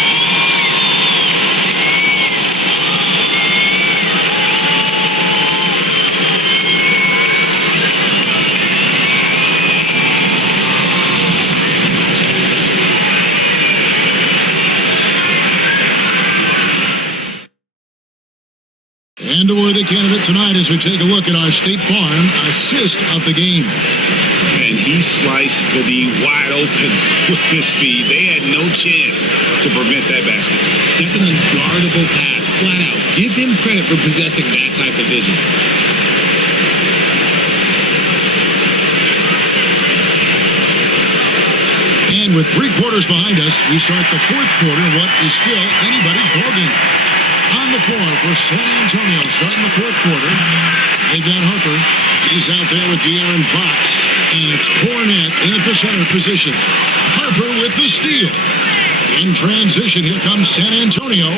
And a worthy candidate tonight as we take a look at our State Farm assist of the game. And he sliced the D wide open with his speed. They had no chance to prevent that basket. That's an unguardable pass, flat out. Give him credit for possessing that type of vision. And with 3 quarters behind us, we start the fourth quarter in what is still anybody's ballgame. On the floor for San Antonio, starting the fourth quarter. They've got Harper. He's out there with De'Aaron Fox. And it's Cornette in at the center position. Harper with the steal. In transition, here comes San Antonio.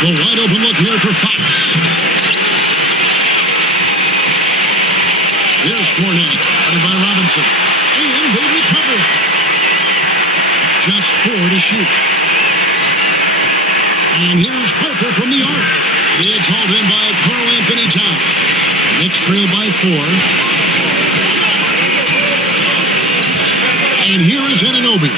The wide open look here for Fox. Here's Cornet, covered by Robinson. And they recover. Just 4 to shoot. And here's Harper from the arc. It's hauled in by Karl Anthony Towns. Knicks trail by 4. And here is Anunoby.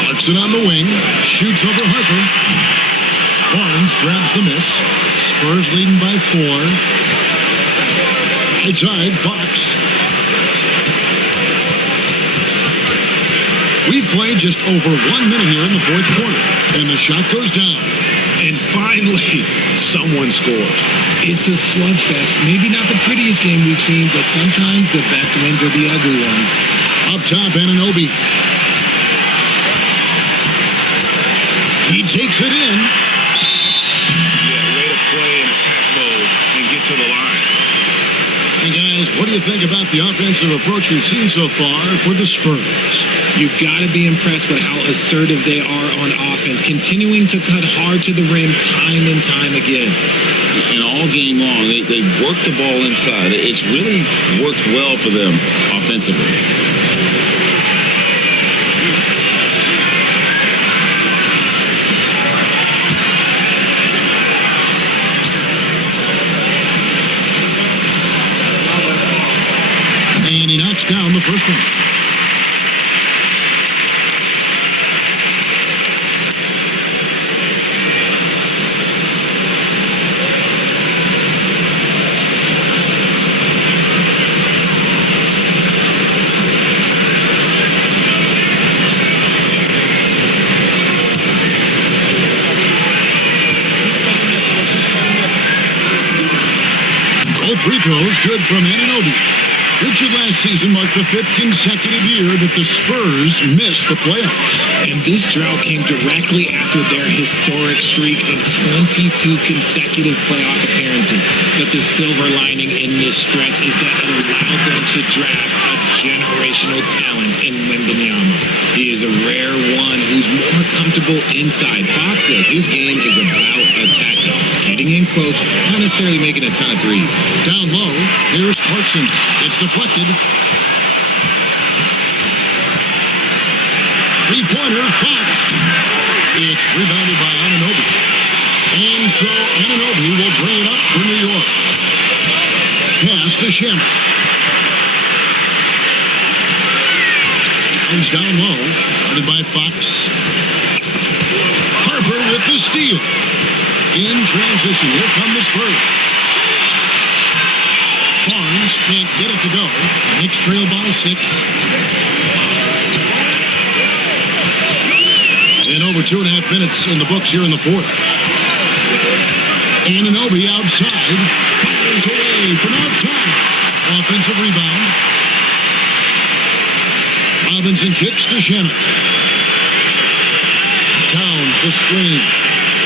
Clarkson on the wing. Shoots over Harper. Barnes grabs the miss. Spurs leading by 4. Outside, Fox. We've played just over 1 minute here in the fourth quarter. And the shot goes down. And finally, someone scores. It's a slugfest. Maybe not the prettiest game we've seen, but sometimes the best wins are the ugly ones. Up top, Anunoby. He takes it in. Yeah, way to play in attack mode and get to the line. Hey, guys, what do you think about the offensive approach we've seen so far for the Spurs? You got to be impressed with how assertive they are on offense, continuing to cut hard to the rim time and time again. And all game long, they work the ball inside. It's really worked well for them offensively. And he knocks down the first one. Both free throws good from Anunoby. Richard last season marked the 5th consecutive year that the Spurs missed the playoffs. And this drought came directly after their historic streak of 22 consecutive playoff appearances. But the silver lining in this stretch is that it allowed them to draft a generational talent in Wembanyama. He is a rare one who's more comfortable inside. Fox, though, his game is about attacking, getting in close, not necessarily making a ton of threes. Down low, here's Clarkson. It's deflected. Three-pointer, Fox. It's rebounded by Anunoby. And so Anunoby will bring it up for New York. Pass to Shamet. Comes down low, guarded by Fox. Harper with the steal. In transition, here come the Spurs. Barnes can't get it to go. Knicks trail by 6. And over 2.5 minutes in the books here in the fourth. Anunoby outside. Fires away from outside. Offensive rebound. Robinson kicks to Shamet. Towns the screen.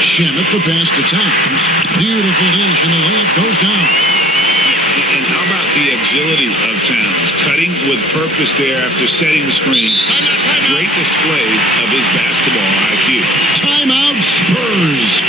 Shamet the pass to Towns. Beautiful dish and the layup goes down. And how about the agility of Towns? Cutting with purpose there after setting the screen. Great display of his basketball IQ. Timeout Spurs.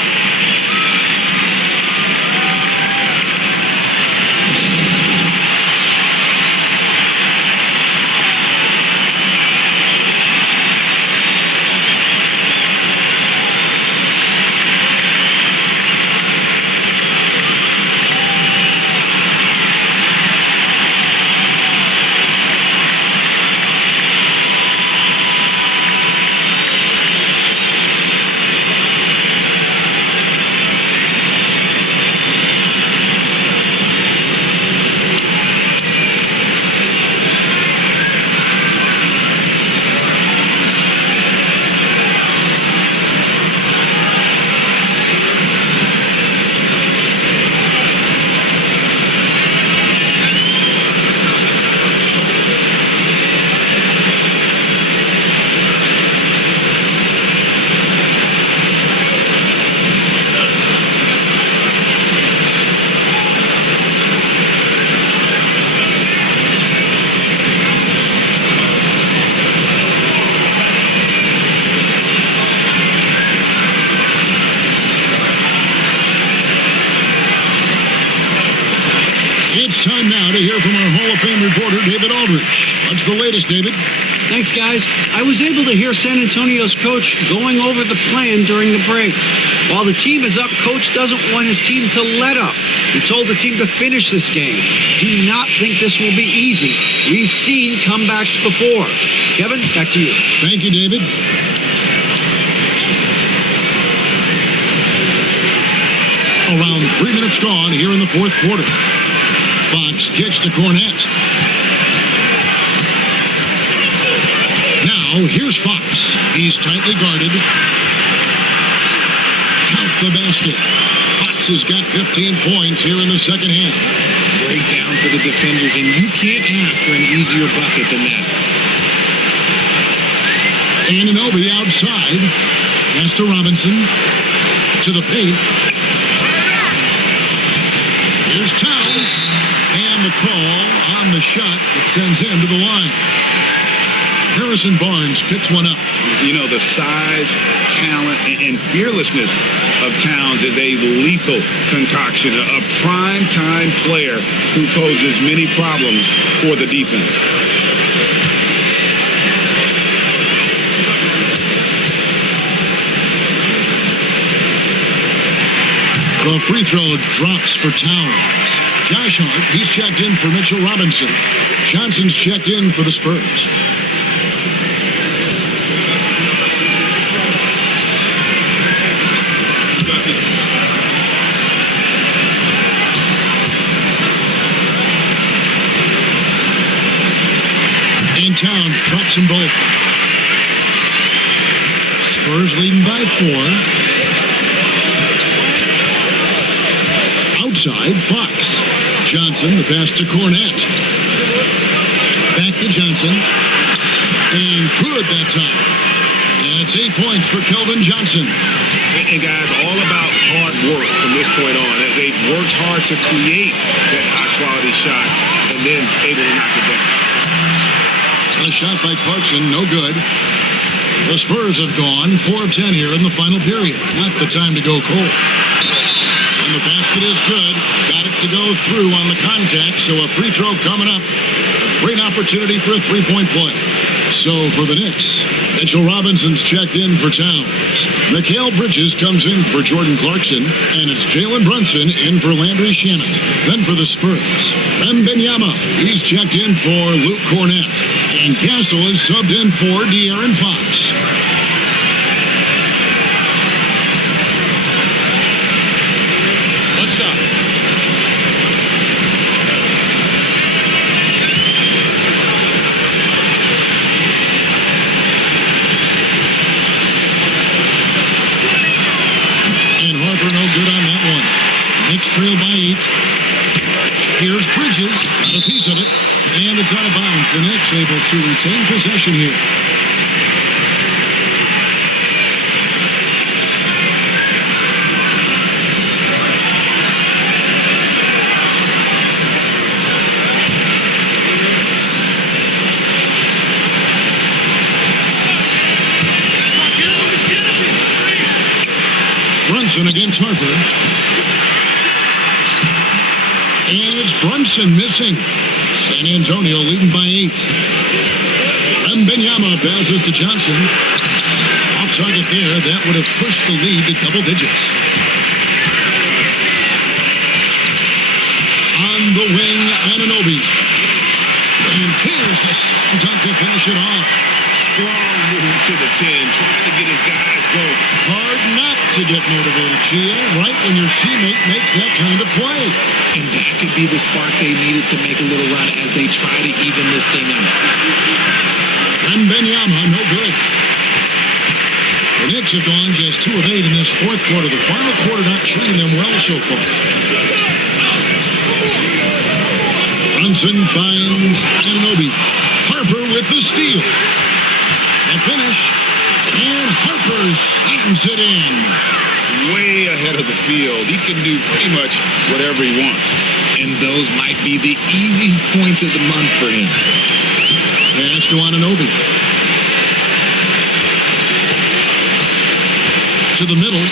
Aldridge. What's the latest, David? Thanks, guys. I was able to hear San Antonio's coach going over the plan during the break. While the team is up, coach doesn't want his team to let up. He told the team to finish this game. Do not think this will be easy. We've seen comebacks before. Kevin, back to you. Thank you, David. Around 3 minutes gone here in the fourth quarter. Fox kicks to Cornette. Now, here's Fox. He's tightly guarded. Count the basket. Fox has got 15 points here in the second half. Breakdown for the defenders, and you can't ask for an easier bucket than that. Anunoby outside. Pass to Robinson. To the paint. Here's Towns. And the call on the shot that sends him to the line. Harrison Barnes picks one up. You know, the size, talent, and fearlessness of Towns is a lethal concoction, a prime-time player who poses many problems for the defense. The free throw drops for Towns. Josh Hart, he's checked in for Mitchell Robinson. Johnson's checked in for the Spurs. And Towns drops them both. Spurs leading by 4. Outside, Fox. Johnson, the pass to Cornette. Back to Johnson. And good that time. And it's 8 points for Keldon Johnson. And guys, all about hard work from this point on. They've worked hard to create that high-quality shot and then able to knock it down. A shot by Clarkson, no good. The Spurs have gone 4 of 10 here in the final period. Not the time to go cold. And the basket is good. Got it to go through on the contact, so a free throw coming up. A great opportunity for a three-point play. So for the Knicks, Mitchell Robinson's checked in for Towns. Mikal Bridges comes in for Jordan Clarkson, and it's Jalen Brunson in for Landry Shamet. Then for the Spurs, Wembanyama, he's checked in for Luke Cornette. And Castle is subbed in for De'Aaron Fox. What's up? And Harper no good on that one. Knicks trail by 8. Here's Bridges, got a piece of it, and it's out of bounds. The Knicks able to retain possession here. Brunson against Harper. And it's Brunson missing. San Antonio leading by 8. Wembanyama passes to Johnson. Off target there. That would have pushed the lead to double digits. On the wing, Anunoby. And here's the slam dunk to finish it off. Strong move to the 10, trying to get his guys going. Hard not to get motivated, GA, right when your teammate makes that kind of play. And that could be the spark they needed to make a little run as they try to even this thing up. Wembanyama, no good. The Knicks have gone just 2 of 8 in this fourth quarter. The final quarter not treating them well so far. Brunson finds Anunoby. Harper with the steal. The finish. And Harper slams it in. Way ahead of the field. He can do pretty much whatever he wants. And those might be the easiest points of the month for him. Pass to Anunoby. To the middle.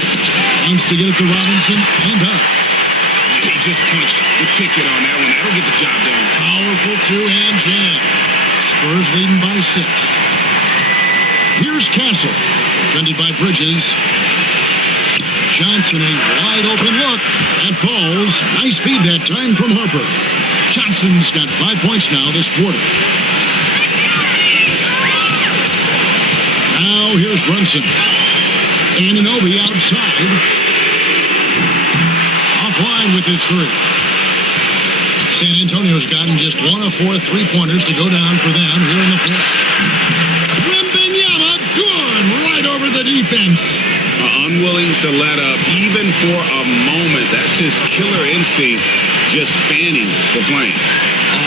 Wants to get it to Robinson and does. He just punched the ticket on that one. That'll get the job done. Powerful two-hand jam. Spurs leading by 6. Here's Castle. Defended by Bridges. Johnson, a wide open look. That falls. Nice feed that time from Harper. Johnson's got 5 points now this quarter. Now here's Brunson. Anunoby outside. Offline with his 3. San Antonio's gotten just 1 of 4 3-pointers to go down for them here in the 4th. Wembanyama, good, right over the defense. Unwilling to let up even for a moment. That's his killer instinct, just fanning the flank.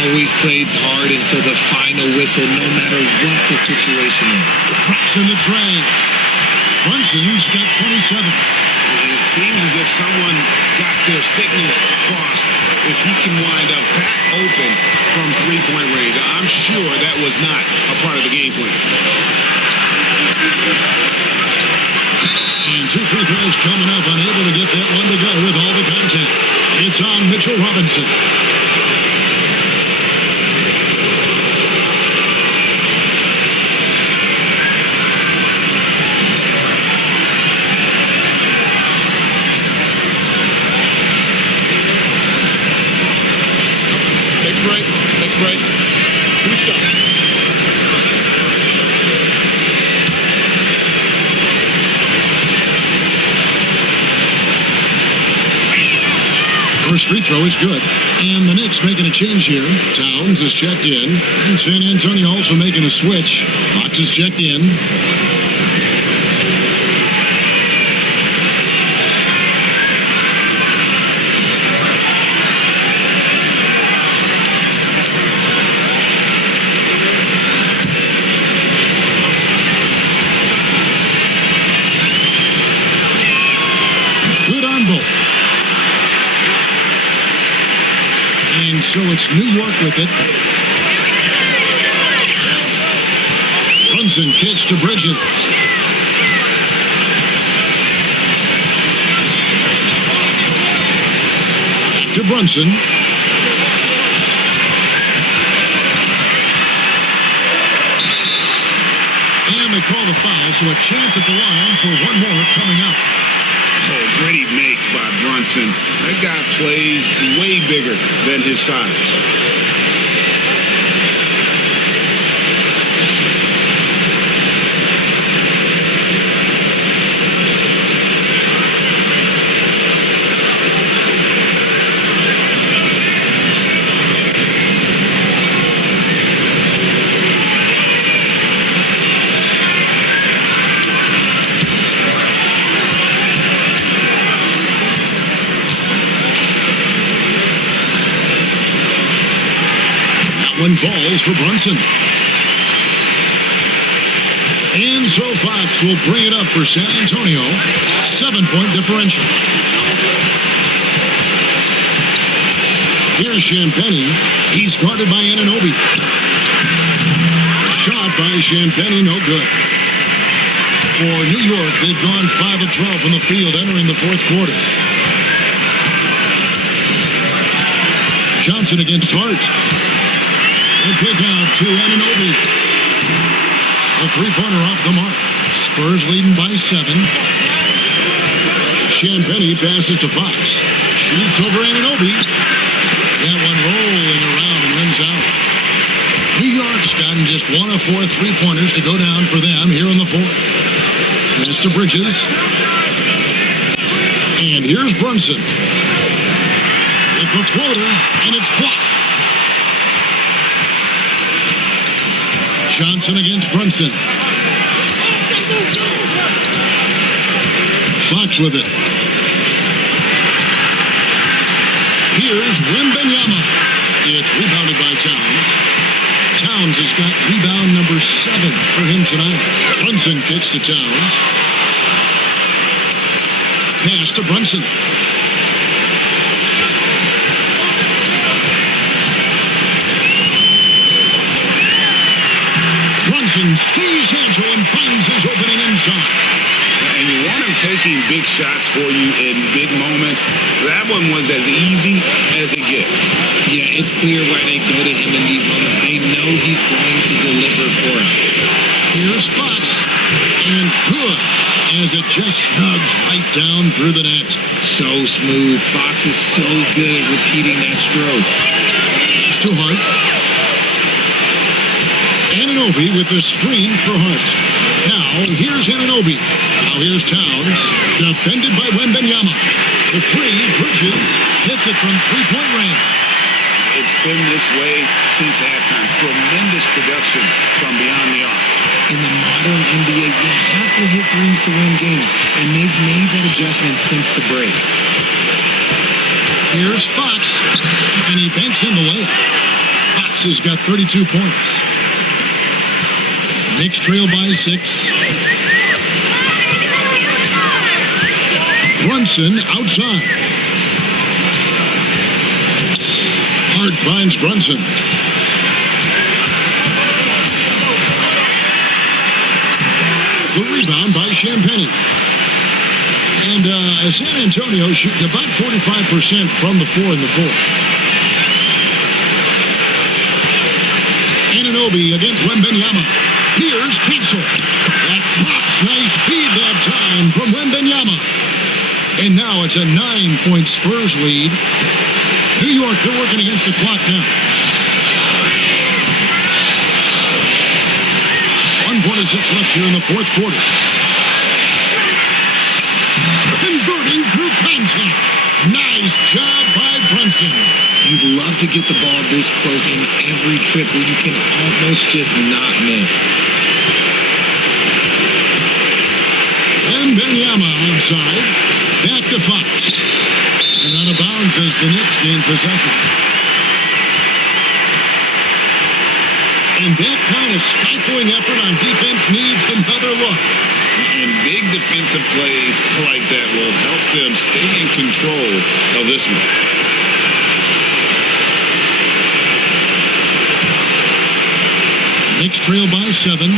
Always plays hard until the final whistle, no matter what the situation is. Drops in the tray. Brunson's got 27. And it seems as if someone got their signals crossed. If he can wind up that open from 3-point range, I'm sure that was not a part of the game plan. And 2 free throws coming up, unable to get that one to go with all the contact. It's on Mitchell Robinson. Take a break. 2 shots. First free throw is good. And the Knicks making a change here. Towns is checked in. And San Antonio also making a switch. Fox is checked in. Good on both. And so it's New York with it. Brunson kicks to Bridges. Back to Brunson. And they call the foul, so a chance at the line for one more coming up. Oh, gritty make by Brunson. That guy plays way bigger than his size. One falls for Brunson. And so Fox will bring it up for San Antonio. 7-point differential. Here's Champagnie. He's guarded by Anunoby. Shot by Champagnie, no good. For New York, they've gone 5 of 12 from the field entering the 4th quarter. Johnson against Hart. They pick out to Anunoby. A 3-pointer off the mark. Spurs leading by 7. Champagnie passes to Fox. Shoots over Anunoby. That one rolling around and rings out. New York's gotten just 1 of 4 3-pointers to go down for them here in the 4th. Pass to Bridges. And here's Brunson. With the floater, and it's blocked. Johnson against Brunson. Fox with it. Here's Wembanyama. It's rebounded by Towns. Towns has got rebound number 7 for him tonight. Brunson kicks to Towns. Pass to Brunson. Brunson stays agile and finds his opening inside. And you want him taking big shots for you in big moments. That one was as easy as it gets. Yeah, it's clear why they go to him in these moments. They know he's going to deliver for him. Here's Fox, and good, as it just snugs right down through the net. So smooth. Fox is so good at repeating that stroke. It's to Hart. Anunoby with the screen for Hart. Now, here's Anunoby. Now here's Towns, defended by Wembanyama. The three, Bridges, hits it from three-point range. It's been this way since halftime. Tremendous production from beyond the arc. In the modern NBA, you have to hit threes to win games, and they've made that adjustment since the break. Here's Fox, and he banks in the layup. Fox has got 32 points. Knicks trail by 6. Brunson outside. Hart finds Brunson. The rebound by Champagnie. And San Antonio shooting about 45% from the floor in the fourth. Anunoby against Wembanyama. Here's Castle. That drops. Nice feed that time from Wembanyama. And now it's a 9-point Spurs lead. New York, they're working against the clock now. 1:46 left here in the fourth quarter. Converting through contact. Nice job by Brunson. You'd love to get the ball this close in every trip where you can almost just not miss. Wembanyama outside. Back to Fox. And out of bounds as the Knicks gain possession. And that kind of stifling effort on defense needs another look. And big defensive plays like that will help them stay in control of this one. Knicks trail by 7.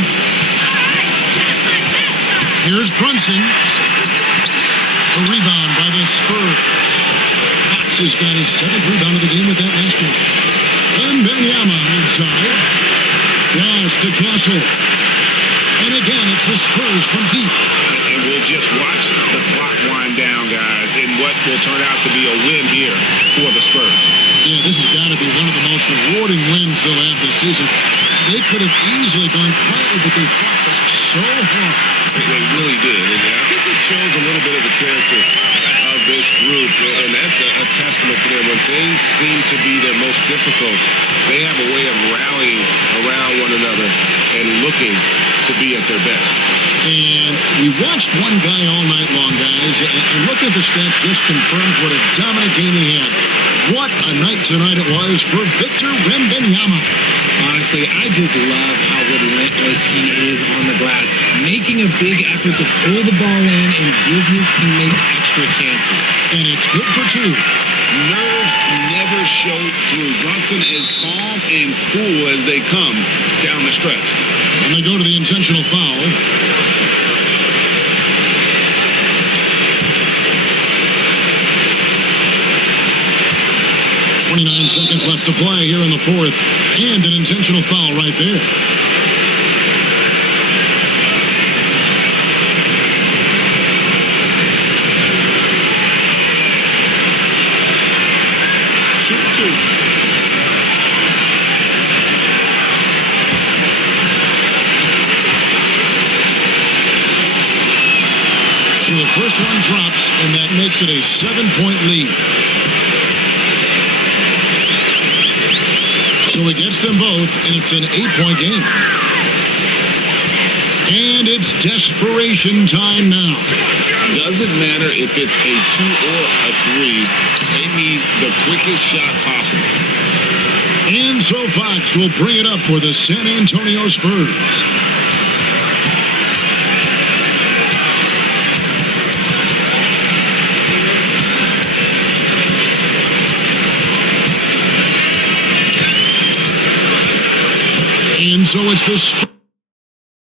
Here's Brunson. A rebound by the Spurs. Fox has got his 7th rebound of the game with that last one. Wembanyama outside. Pass to Castle. And again, it's the Spurs from deep. And we'll just watch the clock wind down, guys, in what will turn out to be a win here for the Spurs. Yeah, this has got to be one of the most rewarding wins they'll have this season. They could have easily gone quietly, but they fought back so hard. They really did. And I think it shows a little bit of the character of this group, and that's a testament to them. When things seem to be their most difficult, they have a way of rallying around one another and looking to be at their best. And we watched one guy all night long, guys, and looking at the stats just confirms what a dominant game he had. What a night tonight it was for Victor Wembanyama. Honestly, I just love how relentless he is on the glass, making a big effort to pull the ball in and give his teammates extra chances. And it's good for 2. Nerves never show through. Brunson is calm and cool as they come down the stretch. And they go to the intentional foul. .29 seconds left to play here in the fourth. And an intentional foul right there. Shoot 2. So the first one drops, and that makes it a 7-point lead. So he gets them both, and it's an 8-point game. And it's desperation time now. Doesn't matter if it's a 2 or a 3. They need the quickest shot possible. And so Fox will bring it up for the San Antonio Spurs. And so it's the